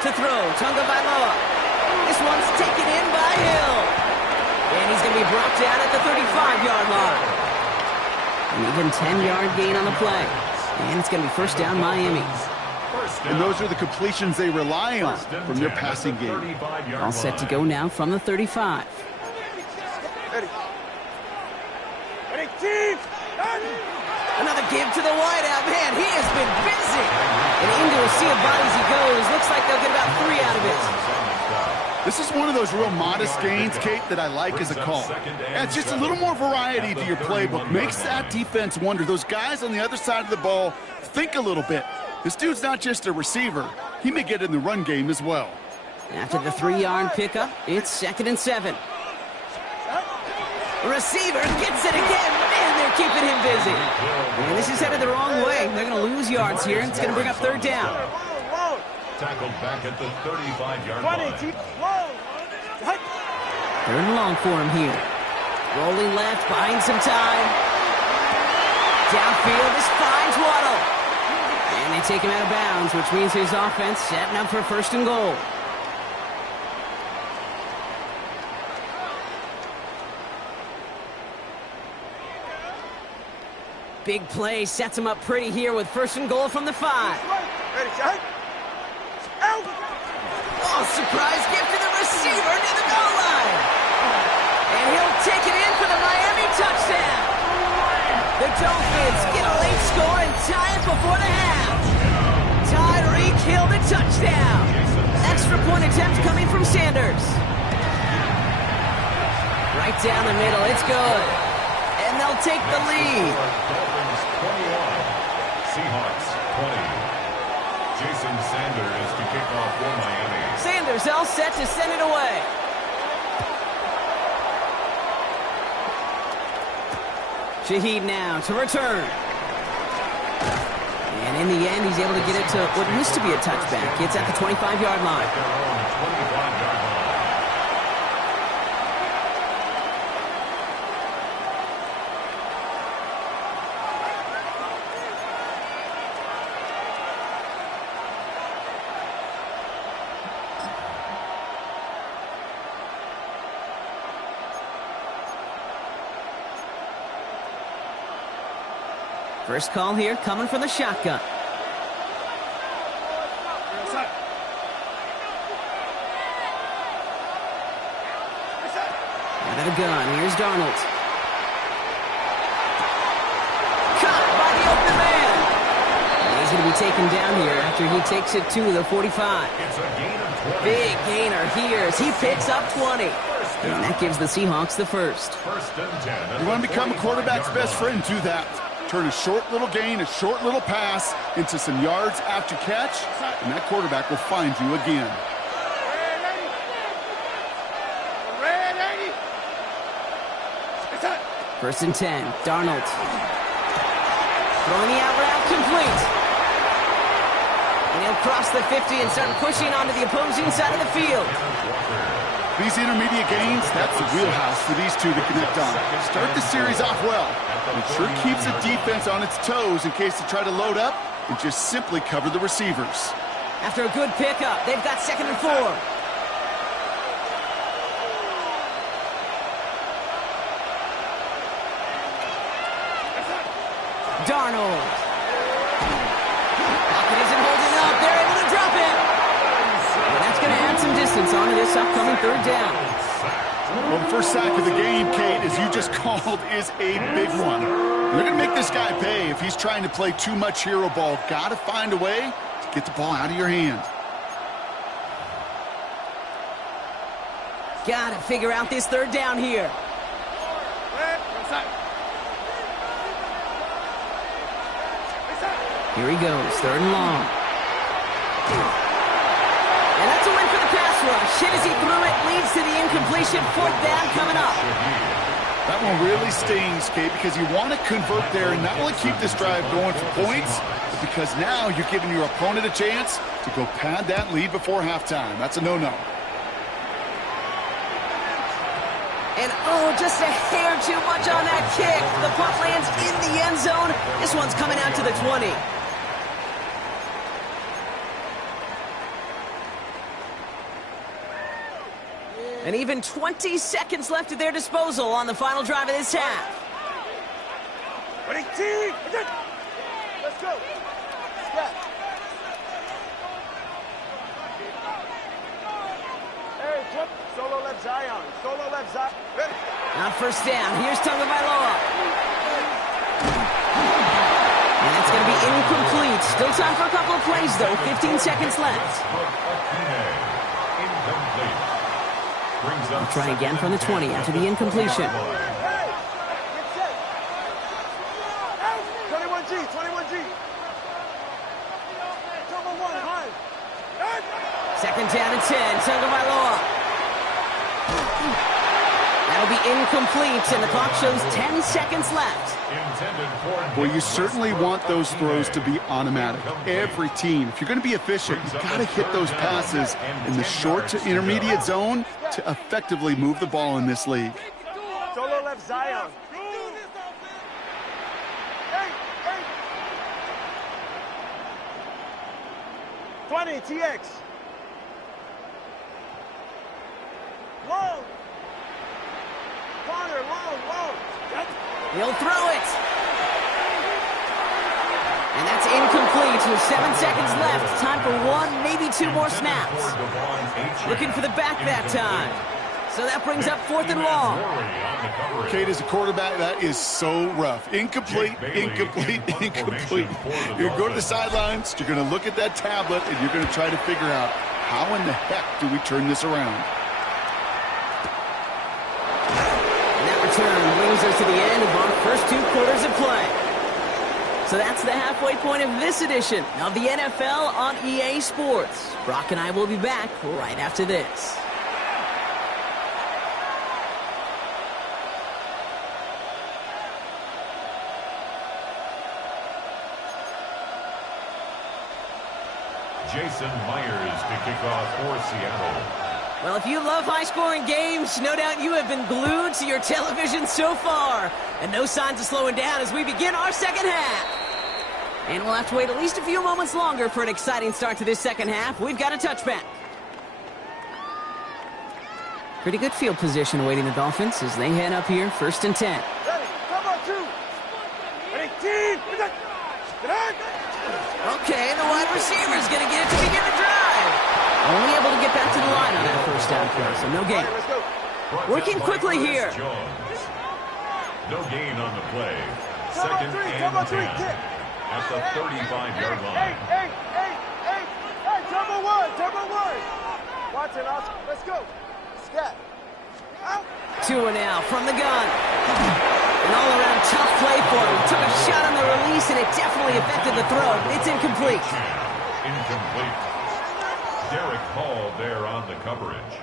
To throw, Tunga Bailoa. This one's taken in by Hill. And he's going to be brought down at the 35-yard line. An even 10-yard gain on the play. And it's going to be first down Miami. And those are the completions they rely on from their passing game. All set to go now from the 35. Another give to the wideout. Man, he has been busy. And into a sea of bodies he goes. Looks like they'll get about 3 out of it. This is one of those real modest gains, Kate, that I like as a call. Adds just a little more variety to your playbook. Makes that defense wonder. Those guys on the other side of the ball think a little bit. This dude's not just a receiver. He may get in the run game as well. After the 3-yard pickup, it's 2nd and 7. Receiver gets it again. Man, they're keeping him busy. And this is headed the wrong way. They're going to lose yards here. It's going to bring up 3rd down. Tackled back at the 35-yard line. 3rd and long for him here. Rolling left, buying some time. Downfield, this finds Waddle. And they take him out of bounds, which means his offense setting up for 1st and goal. Big play sets him up pretty here with 1st and goal from the 5. Oh, surprise gift to the receiver near the goal line. And he'll take it in for the Miami touchdown. The Dolphins get a late score and tie it before the half. Tyreek Hill the touchdown. Extra point attempt coming from Sanders. Right down the middle, it's good. And they'll take the lead. Dolphins 21, Seahawks 20. Jason Sanders to kick off for Miami. Sanders all set to send it away. Shaheed now to return. And in the end, he's able to get it to what used to be a touchback. It's at the 25-yard line. First call here coming from the shotgun. Out of the gun, here's Darnold. Caught by the open man. And he's going to be taken down here after he takes it to the 45. Big gainer here as he picks up 20. And that gives the Seahawks the first. You want to become a quarterback's best friend, do that. Turn a short little gain, a short little pass into some yards after catch, and that quarterback will find you again. First and 10, Darnold. Throwing the out route complete. And he'll cross the 50 and start pushing onto the opposing side of the field. These intermediate gains, that's the wheelhouse for these two to connect on. Start the series off well. It sure keeps the defense on its toes in case they try to load up and just simply cover the receivers. After a good pickup, they've got 2nd and 4. Darnold. Pocket isn't holding up. They're able to drop it. And that's going to add some distance onto this upcoming 3rd down. Well, the first sack of the game, Kate, as you just called, is a big one. They're going to make this guy pay if he's trying to play too much hero ball. Got to find a way to get the ball out of your hand. Got to figure out this 3rd down here. Here he goes, 3rd and long. And that's a win for the pass rush. Hit as he threw it, leads to the incompletion. 4th down coming up. That one really stings, Kate, because you want to convert there and not only keep this drive going for points, but because now you're giving your opponent a chance to go pad that lead before halftime. That's a no-no. And oh, just a hair too much on that kick. The puck lands in the end zone. This one's coming out to the 20. And even 20 seconds left at their disposal on the final drive of this half. Ready, team! Let's go! Step. Hey, jump. Solo left Zion. Solo left Zion. Ready? On 1st down, here's Tagovailoa. And that's going to be incomplete. Still time for a couple of plays, though. 15 seconds left. We'll try again from the 20 after the incompletion. 21G, 21G. Double one, high. 2nd down and 10. Tagovailoa. That'll be incomplete, and the clock shows 10 seconds left. Well, you certainly want those throws to be automatic. Every team, if you're going to be efficient, you've got to hit those passes in the short to intermediate zone to effectively move the ball in this league. Solo left Zion. Hey, hey. 20, TX. Long. Connor, long. He'll throw it. And that's incomplete with 7 seconds left. Time for 1, maybe 2 more snaps. Looking for the back that time. So that brings up 4th and long. Kate, as a quarterback, that is so rough. Incomplete. You're going to go to the sidelines, you're going to look at that tablet, and you're going to try to figure out how in the heck do we turn this around. Turn brings us to the end of our first 2 quarters of play. So that's the halfway point of this edition of the NFL on EA Sports. Brock and I will be back right after this. Jason Myers to kick off for Seattle. Well, if you love high-scoring games, no doubt you have been glued to your television so far. And no signs of slowing down as we begin our second half. And we'll have to wait at least a few moments longer for an exciting start to this second half. We've got a touchback. Pretty good field position awaiting the Dolphins as they head up here, 1st and 10. Ready, come on, 2. Ready, team. Okay, the wide receiver's going to get it to begin the drive. Only able to get back to the line on that 1st down play, so no gain. Working quickly here. No gain on the play. 2nd and 10 at the 35-yard line. Hey, turbo one. Watson, let's go. Scat. Out. Tua now from the gun. An all-around tough play for him. Took a shot on the release, and it definitely affected the throw. It's incomplete. Incomplete. Derek Hall there on the coverage.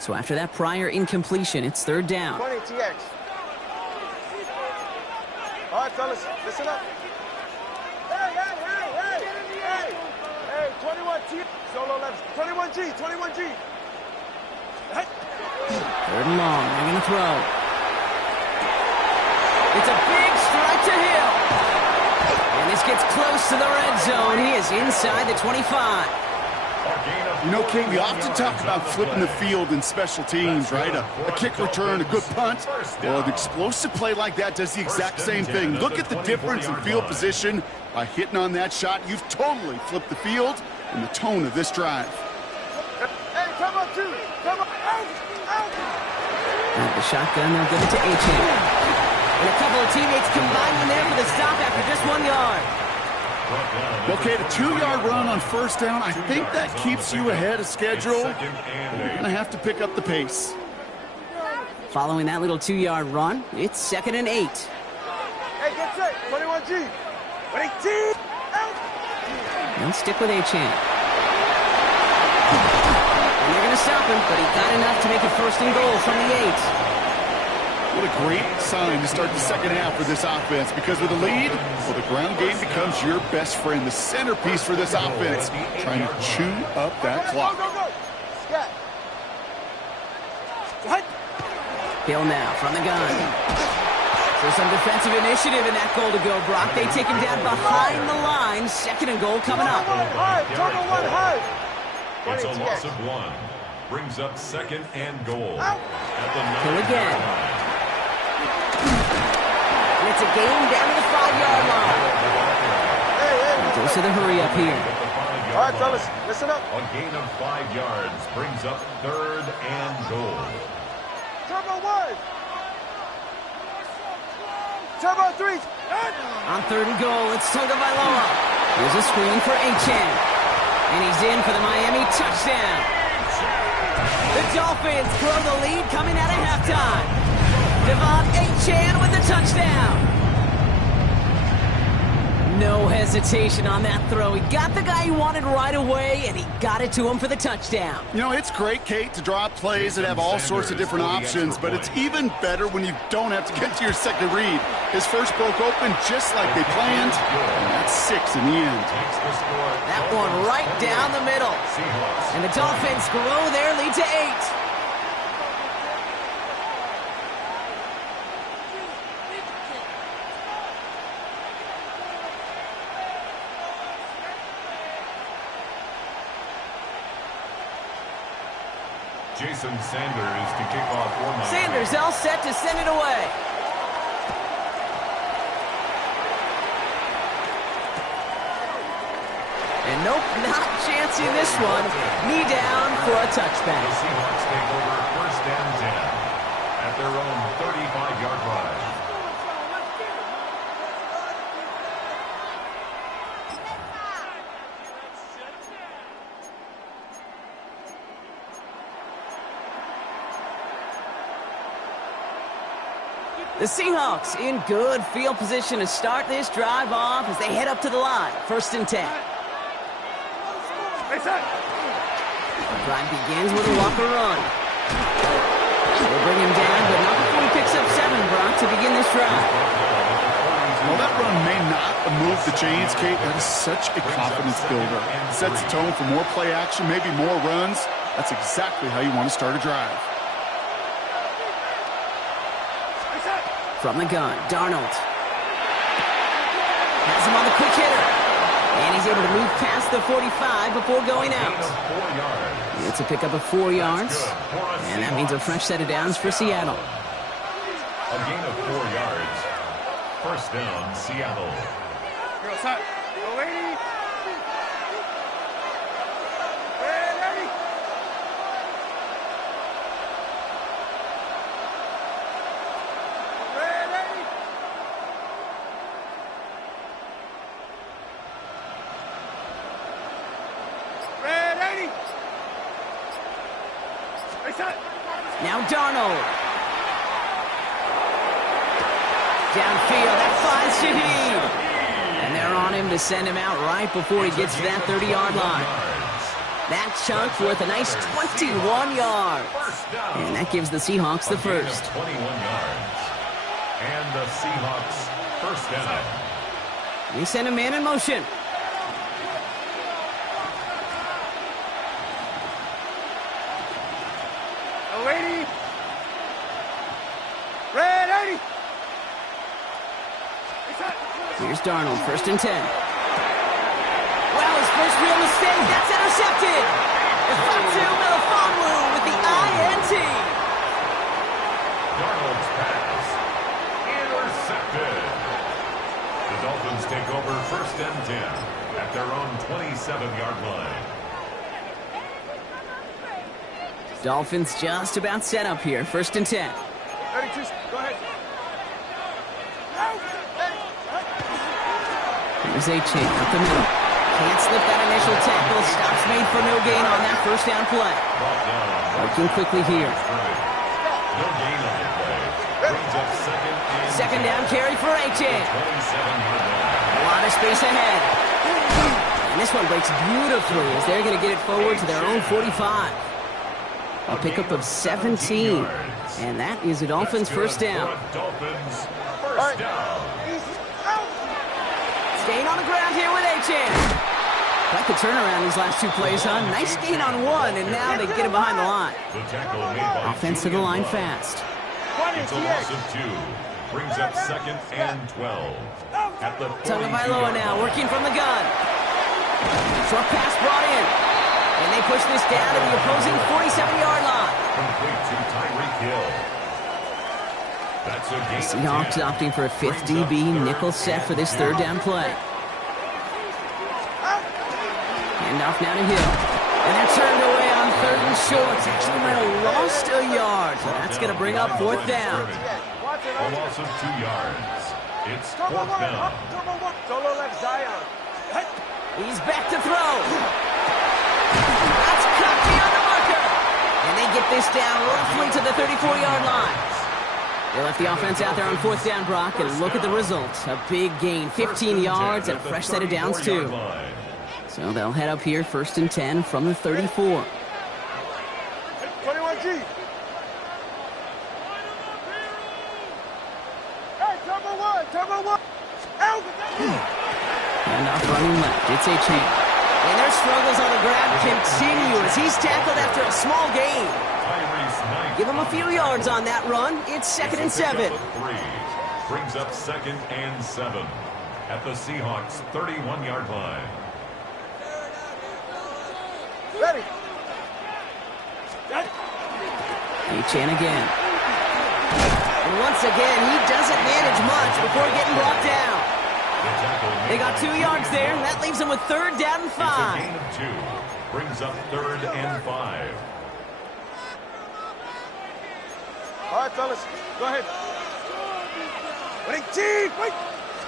So after that prior incompletion, it's 3rd down. 20 TX. All right, fellas, listen up. Hey, 21 T. Solo left. 21G. 3rd and long. They're going to throw. It's a big strike to Hill. And this gets close to the red zone. He is inside the 25. You know, Kate, we often talk about flipping the field in special teams, right? A kick return, a good punt. Well, an explosive play like that does the exact same thing. Look at the difference in field position. By hitting on that shot, you've totally flipped the field and the tone of this drive. Hey, come on, 2. Come on. Out. At the shotgun, they'll give it to H.M. And a couple of teammates combining there for the stop after just 1 yard. Okay, the 2-yard run on 1st down, I think that keeps you ahead of schedule. You're going to have to pick up the pace. Following that little 2-yard run, it's 2nd and 8. Hey, get set. on, G. Ready, T. He'll stick with Achane. And they're going to stop him, but he got enough to make it 1st and goal from the 8. What a great sign to start the second half for this offense, because with a lead, well, the ground game becomes your best friend, the centerpiece for this offense, trying to chew up that clock. Go, go, go. Yeah. What? Hill now from the gun. So some defensive initiative in that goal to go, Brock. They take him down behind the line. 2nd and goal coming up. Turbo one high. It's a loss of 1. Brings up 2nd and goal. At the Hill again. And it's a game down to the 5-yard line. Goes to the hurry up here. All right, fellas, listen up. A gain of 5 yards brings up 3rd and goal. Turbo one. Turbo 3. On 3rd and goal, it's Tagovailoa. Here's a screen for Achane. And he's in for the Miami touchdown. The Dolphins grow the lead coming out of halftime. Devon Achane with the touchdown. No hesitation on that throw. He got the guy he wanted right away, and he got it to him for the touchdown. You know, it's great, Kate, to draw plays that have all sorts of different options, but it's even better when you don't have to get to your second read. His first broke open just like they planned, and that's 6 in the end. That one right down the middle. And the Dolphins grow their lead to 8. Jason Sanders to kick off for Miami. Sanders all set to send it away. And nope, not chancing this one. Knee down for a touchback. The Seahawks take over 1st and 10 at their own 35-yard line. The Seahawks in good field position to start this drive off as they head up to the line. 1st and 10. The drive begins with a Walker run. They'll bring him down, but not before he picks up 7, Brock, to begin this drive. Well, that run may not have moved the chains, Kate. That is such a confidence builder. It sets the tone for more play action, maybe more runs. That's exactly how you want to start a drive. From the gun, Darnold. Has him on the quick hitter. And he's able to move past the 45 before going out. It's a pickup of 4 yards. And that means a fresh set of downs for Seattle. A gain of 4 yards. 1st down, Seattle. Girls, hot. Go, lady. Ready. Now Darnold. Downfield, that finds Shaheed. And they're on him to send him out right before he gets to that 30-yard line. That chunk worth a nice 21 yards. And that gives the Seahawks the first. 21 yards. And the Seahawks 1st down. They send a man in motion. Lady. Red 80. Here's Darnold, 1st and 10. Wow, his first real mistake. That's intercepted. Fatu Melifonwu with the INT. Darnold's pass. Intercepted. The Dolphins take over 1st and 10 at their own 27-yard line. Dolphins just about set up here. 1st and 10. Ready, two. Go ahead. Here's Achane up the middle. Can't slip that initial tackle. Stops made for no gain on that 1st down play. Working quickly here. No gain on the play. Brings up 2nd and Second down carry for Achan. A lot of space ahead. And this one breaks beautifully as they're going to get it forward to their own 45. A pickup of 17. And that is a Dolphins first down. Staying on the ground here with Achan. Like the turnaround these last two plays, huh? Nice gain on one, and now they get him behind the line. Offense to the line fast. It's a loss of 2. Brings up second and 12. At the Tagovailoa now working from the gun. Short pass brought in. And they push this down to the opposing 47-yard line. Complete to Tyreek Hill. That's a gain. Seahawks opting for a 5th DB nickel set for this third down play. Handoff now to Hill. And they're turned away on 3rd and short. Actually might have lost a yard. So that's going to bring up 4th down. A loss of 2 yards. It's 4th down. Solo left Zion. He's back to throw. That's Cocky on the marker. And they get this down roughly to the 34-yard line. They left the offense out there on 4th down, Brock, and look at the results. A big gain, 15 yards, and a fresh set of downs, too. So they'll head up here, 1st and 10 from the 34. 21G. Hey, turbo one. And off running left, it's Achan. And their struggles on the ground continue as he's tackled after a small gain. Give him a few yards on that run. It's 2nd and 7. 3. Brings up 2nd and 7 at the Seahawks 31-yard line. Ready. Achan again. And once again, he doesn't manage much before getting brought down. They got 2 yards there. That leaves them with 3rd down and 5. It's a gain of 2. Brings up 3rd and 5. All right, fellas, go ahead. Wait, Chief, wait.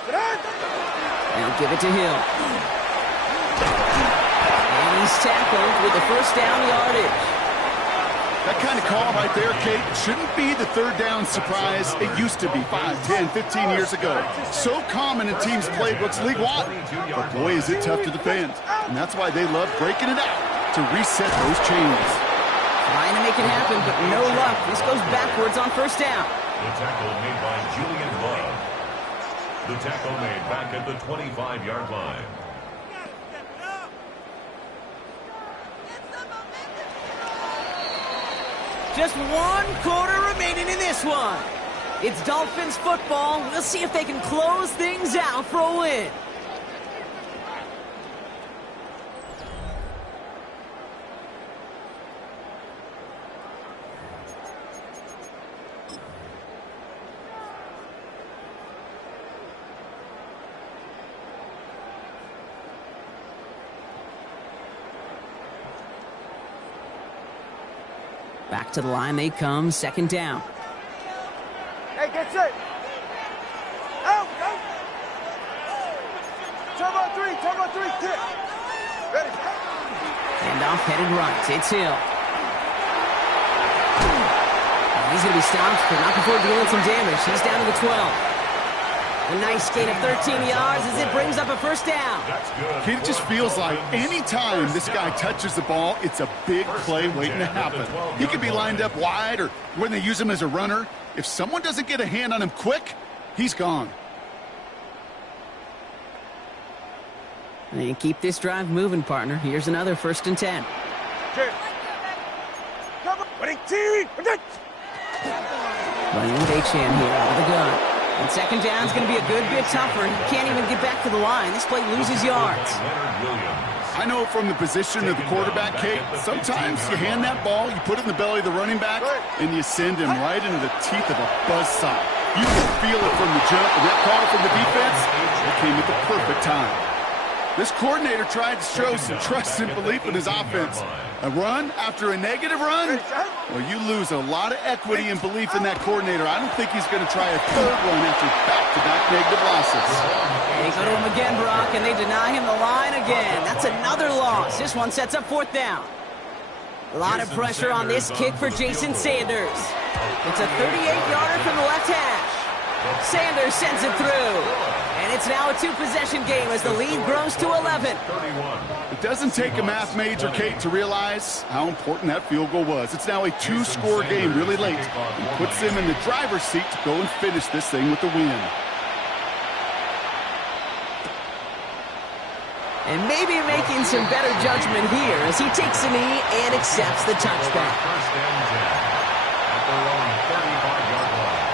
Get on. They'll give it to Hill. And he's tackled with the 1st down yardage. That kind of call right there, Kate, shouldn't be the 3rd down surprise it used to be 5, 10, 15 years ago. So common in teams' playbooks league-wide. But boy, is it tough to defend. And that's why they love breaking it out to reset those chains. Trying to make it happen, but no luck. This goes backwards on 1st down. The tackle made by Julian Love. The tackle made back at the 25-yard line. Just 1 quarter remaining in this one. It's Dolphins football. We'll see if they can close things out for a win. Back to the line they come, 2nd down. Hey, get set. Out, go. Turbo 3, kick. Ready. Handoff headed right. It's Hill. And he's going to be stopped, but not before dealing some damage. He's down to the 12. A nice gain of 13 yards as it brings up a 1st down. It just feels like any time this guy touches the ball, it's a big play waiting to happen. He could be lined up wide, or when they use him as a runner, if someone doesn't get a hand on him quick, he's gone. And keep this drive moving, partner. Here's another 1st and 10. Running with Achan here out of the gun. And 2nd down is going to be a good bit tougher. He can't even get back to the line. This play loses yards. I know from the position of the quarterback, Kate, sometimes you hand that ball, you put it in the belly of the running back, and you send him right into the teeth of a buzzsaw. You can feel it from the jump, and that call from the defense, it came at the perfect time. This coordinator tried to show some trust and belief in his offense. A run after a negative run? Well, you lose a lot of equity and belief in that coordinator. I don't think he's going to try a 3rd run after back-to-back negative losses. They go to him again, Brock, and they deny him the line again. That's another loss. This one sets up 4th down. A lot of pressure on this kick for Jason Sanders. It's a 38-yarder from the left hash. Sanders sends it through. And it's now a two-possession game as the lead grows to 11. It doesn't take a math major, Kate, to realize how important that field goal was. It's now a two-score game really late and puts them in the driver's seat to go and finish this thing with the win. And maybe making some better judgment here as he takes a knee and accepts the touchback. First and 10 at their own 35-yard line.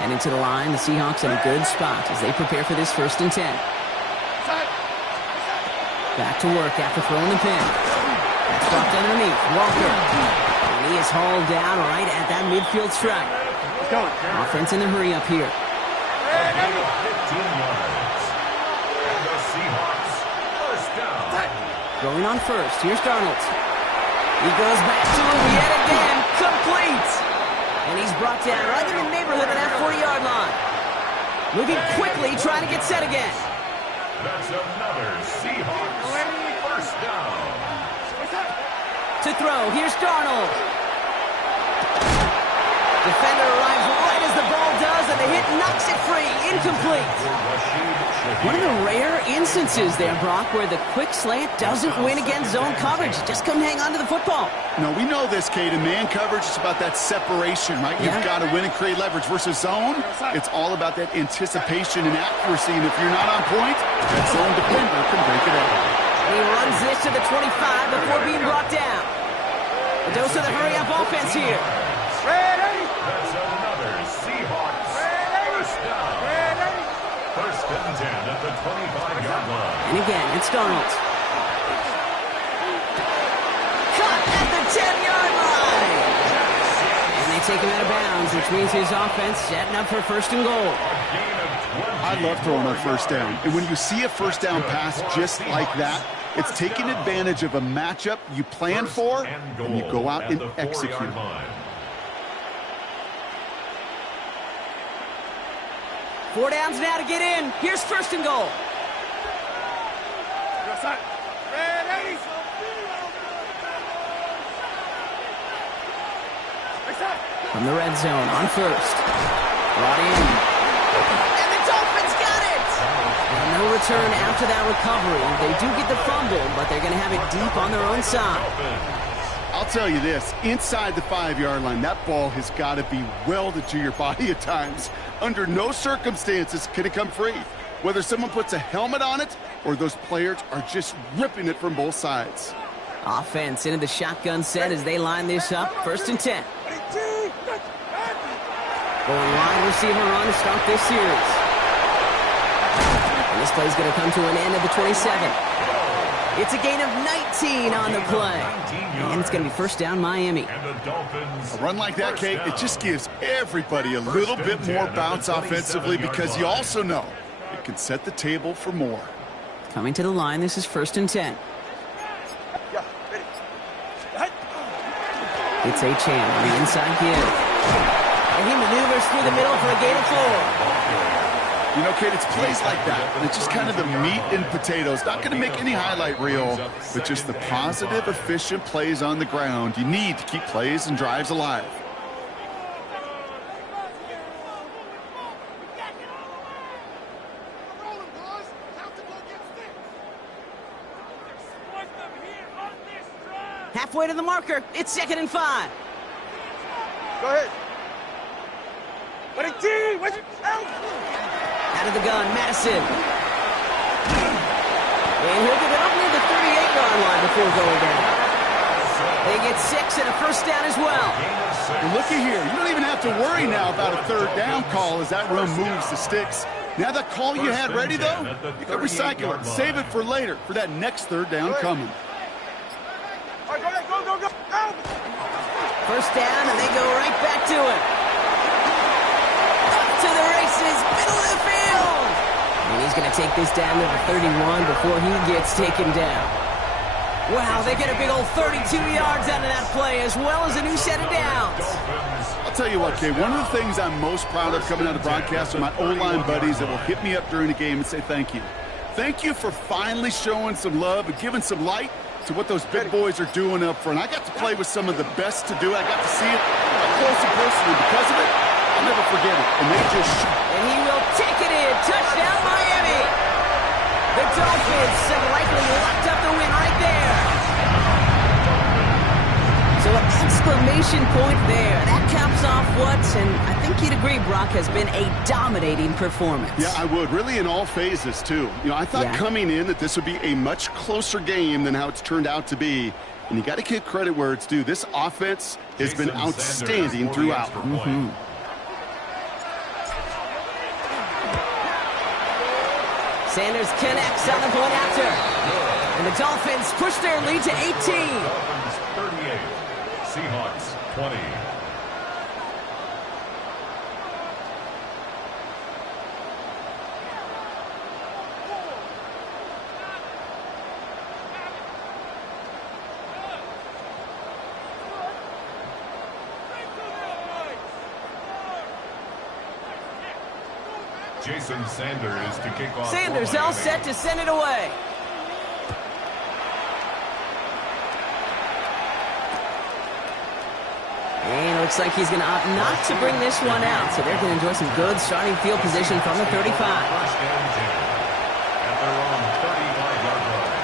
Heading to the line, the Seahawks in a good spot as they prepare for this 1st and 10. Back to work after throwing the pin. That's dropped underneath. Walker. And he is hauled down right at that midfield stripe. Offense in the hurry up here. A gain of 15 yards. And the Seahawks first down. Going on first. Here's Darnold. He goes back to him yet again. Complete. And he's brought down right in the neighborhood of that 40-yard line. Moving quickly, trying to get set again. That's another Seahawks first down. To throw, here's Darnold. Defender arrives right as the ball does, and the hit knocks it free. Incomplete. One of the rare instances there, Brock, where the quick slant doesn't win against zone coverage. Just couldn't hang on to the football. No, we know this, Kate. In man coverage, it's about that separation, right? You've got to win and create leverage versus zone. It's all about that anticipation and accuracy, and if you're not on point, that zone defender can break it out. He runs this to the 25 before being brought down. A dose of the hurry-up offense here. That's another Seahawks first down. First and 10 at the 25-yard line. And again, it's Darnold. Cut at the 10-yard line. And they take him out of bounds, which means his offense setting up for 1st and goal. I love throwing on 1st down. And when you see a 1st down pass just like that, it's taking advantage of a matchup you plan for, and you go out and execute. 4 downs now to get in. Here's 1st and goal. From the red zone on 1st. Brought in. And the Dolphins got it! And no return after that recovery. They do get the fumble, but they're going to have it deep on their own side. I'll tell you this, inside the 5-yard line, that ball has got to be welded to your body at times. Under no circumstances can it come free. Whether someone puts a helmet on it or those players are just ripping it from both sides. Offense into the shotgun set as they line this up. 1st and 10. Going wide receiver run to start this series. And this play's going to come to an end at the 27. It's a gain of 19 on the play. And it's going to be 1st down Miami. A run like that, Kate, it just gives everybody a little bit more bounce offensively because you also know it can set the table for more. Coming to the line, this is 1st and 10. It's a Chan on the inside give. And he maneuvers through the middle for a gain of 4. You know, Kate, it's plays like that, and it's just kind of the meat and potatoes. Not going to make any highlight reel, but just the positive, efficient plays on the ground you need to keep plays and drives alive. Halfway to the marker. It's 2nd and 5. Go ahead. Out of the gun, Madison. And he'll get it up near the 38-yard line before going down. They get 6 and a 1st down as well. And looky here. You don't even have to worry now about a 3rd down call as that run moves the sticks. Now that call you had ready, though, you can recycle it. Save it for later for that next 3rd down coming. All right, go ahead. Go. 1st down, and they go right back to it. To the races, middle of the field. And he's going to take this down to the 31 before he gets taken down. Wow, they get a big old 32 yards out of that play, as well as a new set of downs. I'll tell you what, Kay, one of the things I'm most proud of coming out of broadcast are my O-line buddies that will hit me up during the game and say thank you. Thank you for finally showing some love and giving some light to what those big boys are doing up front. I got to play with some of the best to do it. I got to see it close and personally. Because of it, I'll never forget it. And they just shoot. And he will take it in. Touchdown, Miami. The Dolphins have likely locked up the win right there. So an exclamation point there. That caps off what, and I think you'd agree, Brock, has been a dominating performance. Yeah, I would. Really in all phases, too. You know, I thought coming in that this would be a much closer game than how it's turned out to be. And you got to give credit where it's due. This offense has been outstanding throughout. Sanders connects on the point after. And the Dolphins push their lead to 18. Dolphins 38, Seahawks 20. Jason Sanders to kick off. Sanders all set to send it away. And it looks like he's going to opt not to bring this one out. So they're going to enjoy some good starting field position from the 35. First and 10 at their own 35-yard line.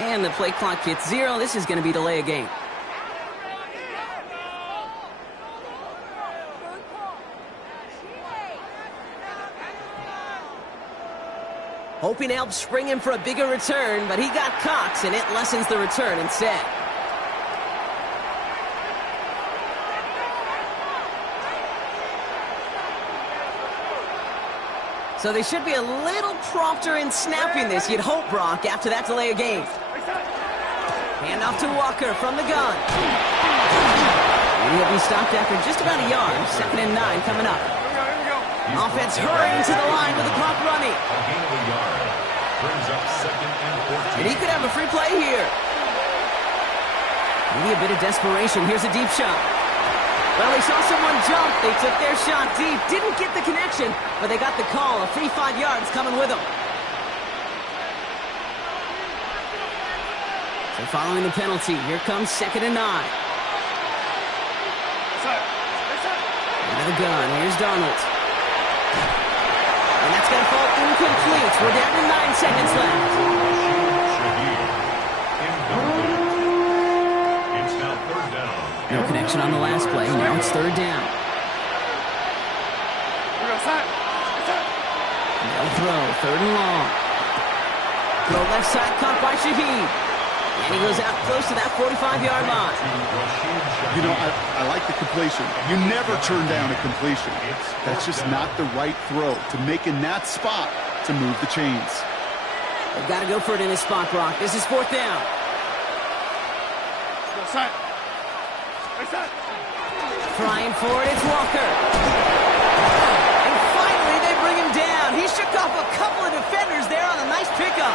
And the play clock hits 0. This is going to be delay a game. Hoping to help spring him for a bigger return, but he got Cox, and it lessens the return instead. So they should be a little prompter in snapping this, you'd hope, Brock, after that delay of game. Hand off to Walker from the gun. And he'll be stopped after just about a yard. 2nd and 9 coming up. Offense hurrying to the line with the clock running. A gain of a yard. Brings up 2nd and 14. And he could have a free play here. Maybe a bit of desperation. Here's a deep shot. Well, they saw someone jump. They took their shot deep. Didn't get the connection, but they got the call. A free 5 yards coming with them. So following the penalty, here comes 2nd and 9. Out of the gun, here's Darnold. And that's going to fall incomplete. We're down to 9 seconds left. It's now 3rd down. No connection on the last play. Now it's 3rd down. No throw. 3rd and long. Throw left side caught by Shaheed. And he goes out close to that 45-yard line. You know, I like the completion. You never turn down a completion. That's just not the right throw to make in that spot to move the chains. They've got to go for it in this spot, Brock. This is 4th down. Trying for it, it's Walker. And finally, they bring him down. He shook off a couple of defenders there on a nice pickup.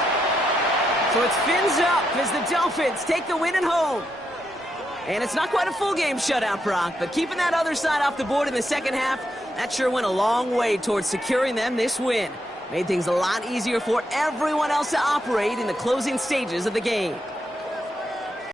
So it's fins up as the Dolphins take the win at home. And it's not quite a full game shutout, Brock, but keeping that other side off the board in the second half, that sure went a long way towards securing them this win. Made things a lot easier for everyone else to operate in the closing stages of the game.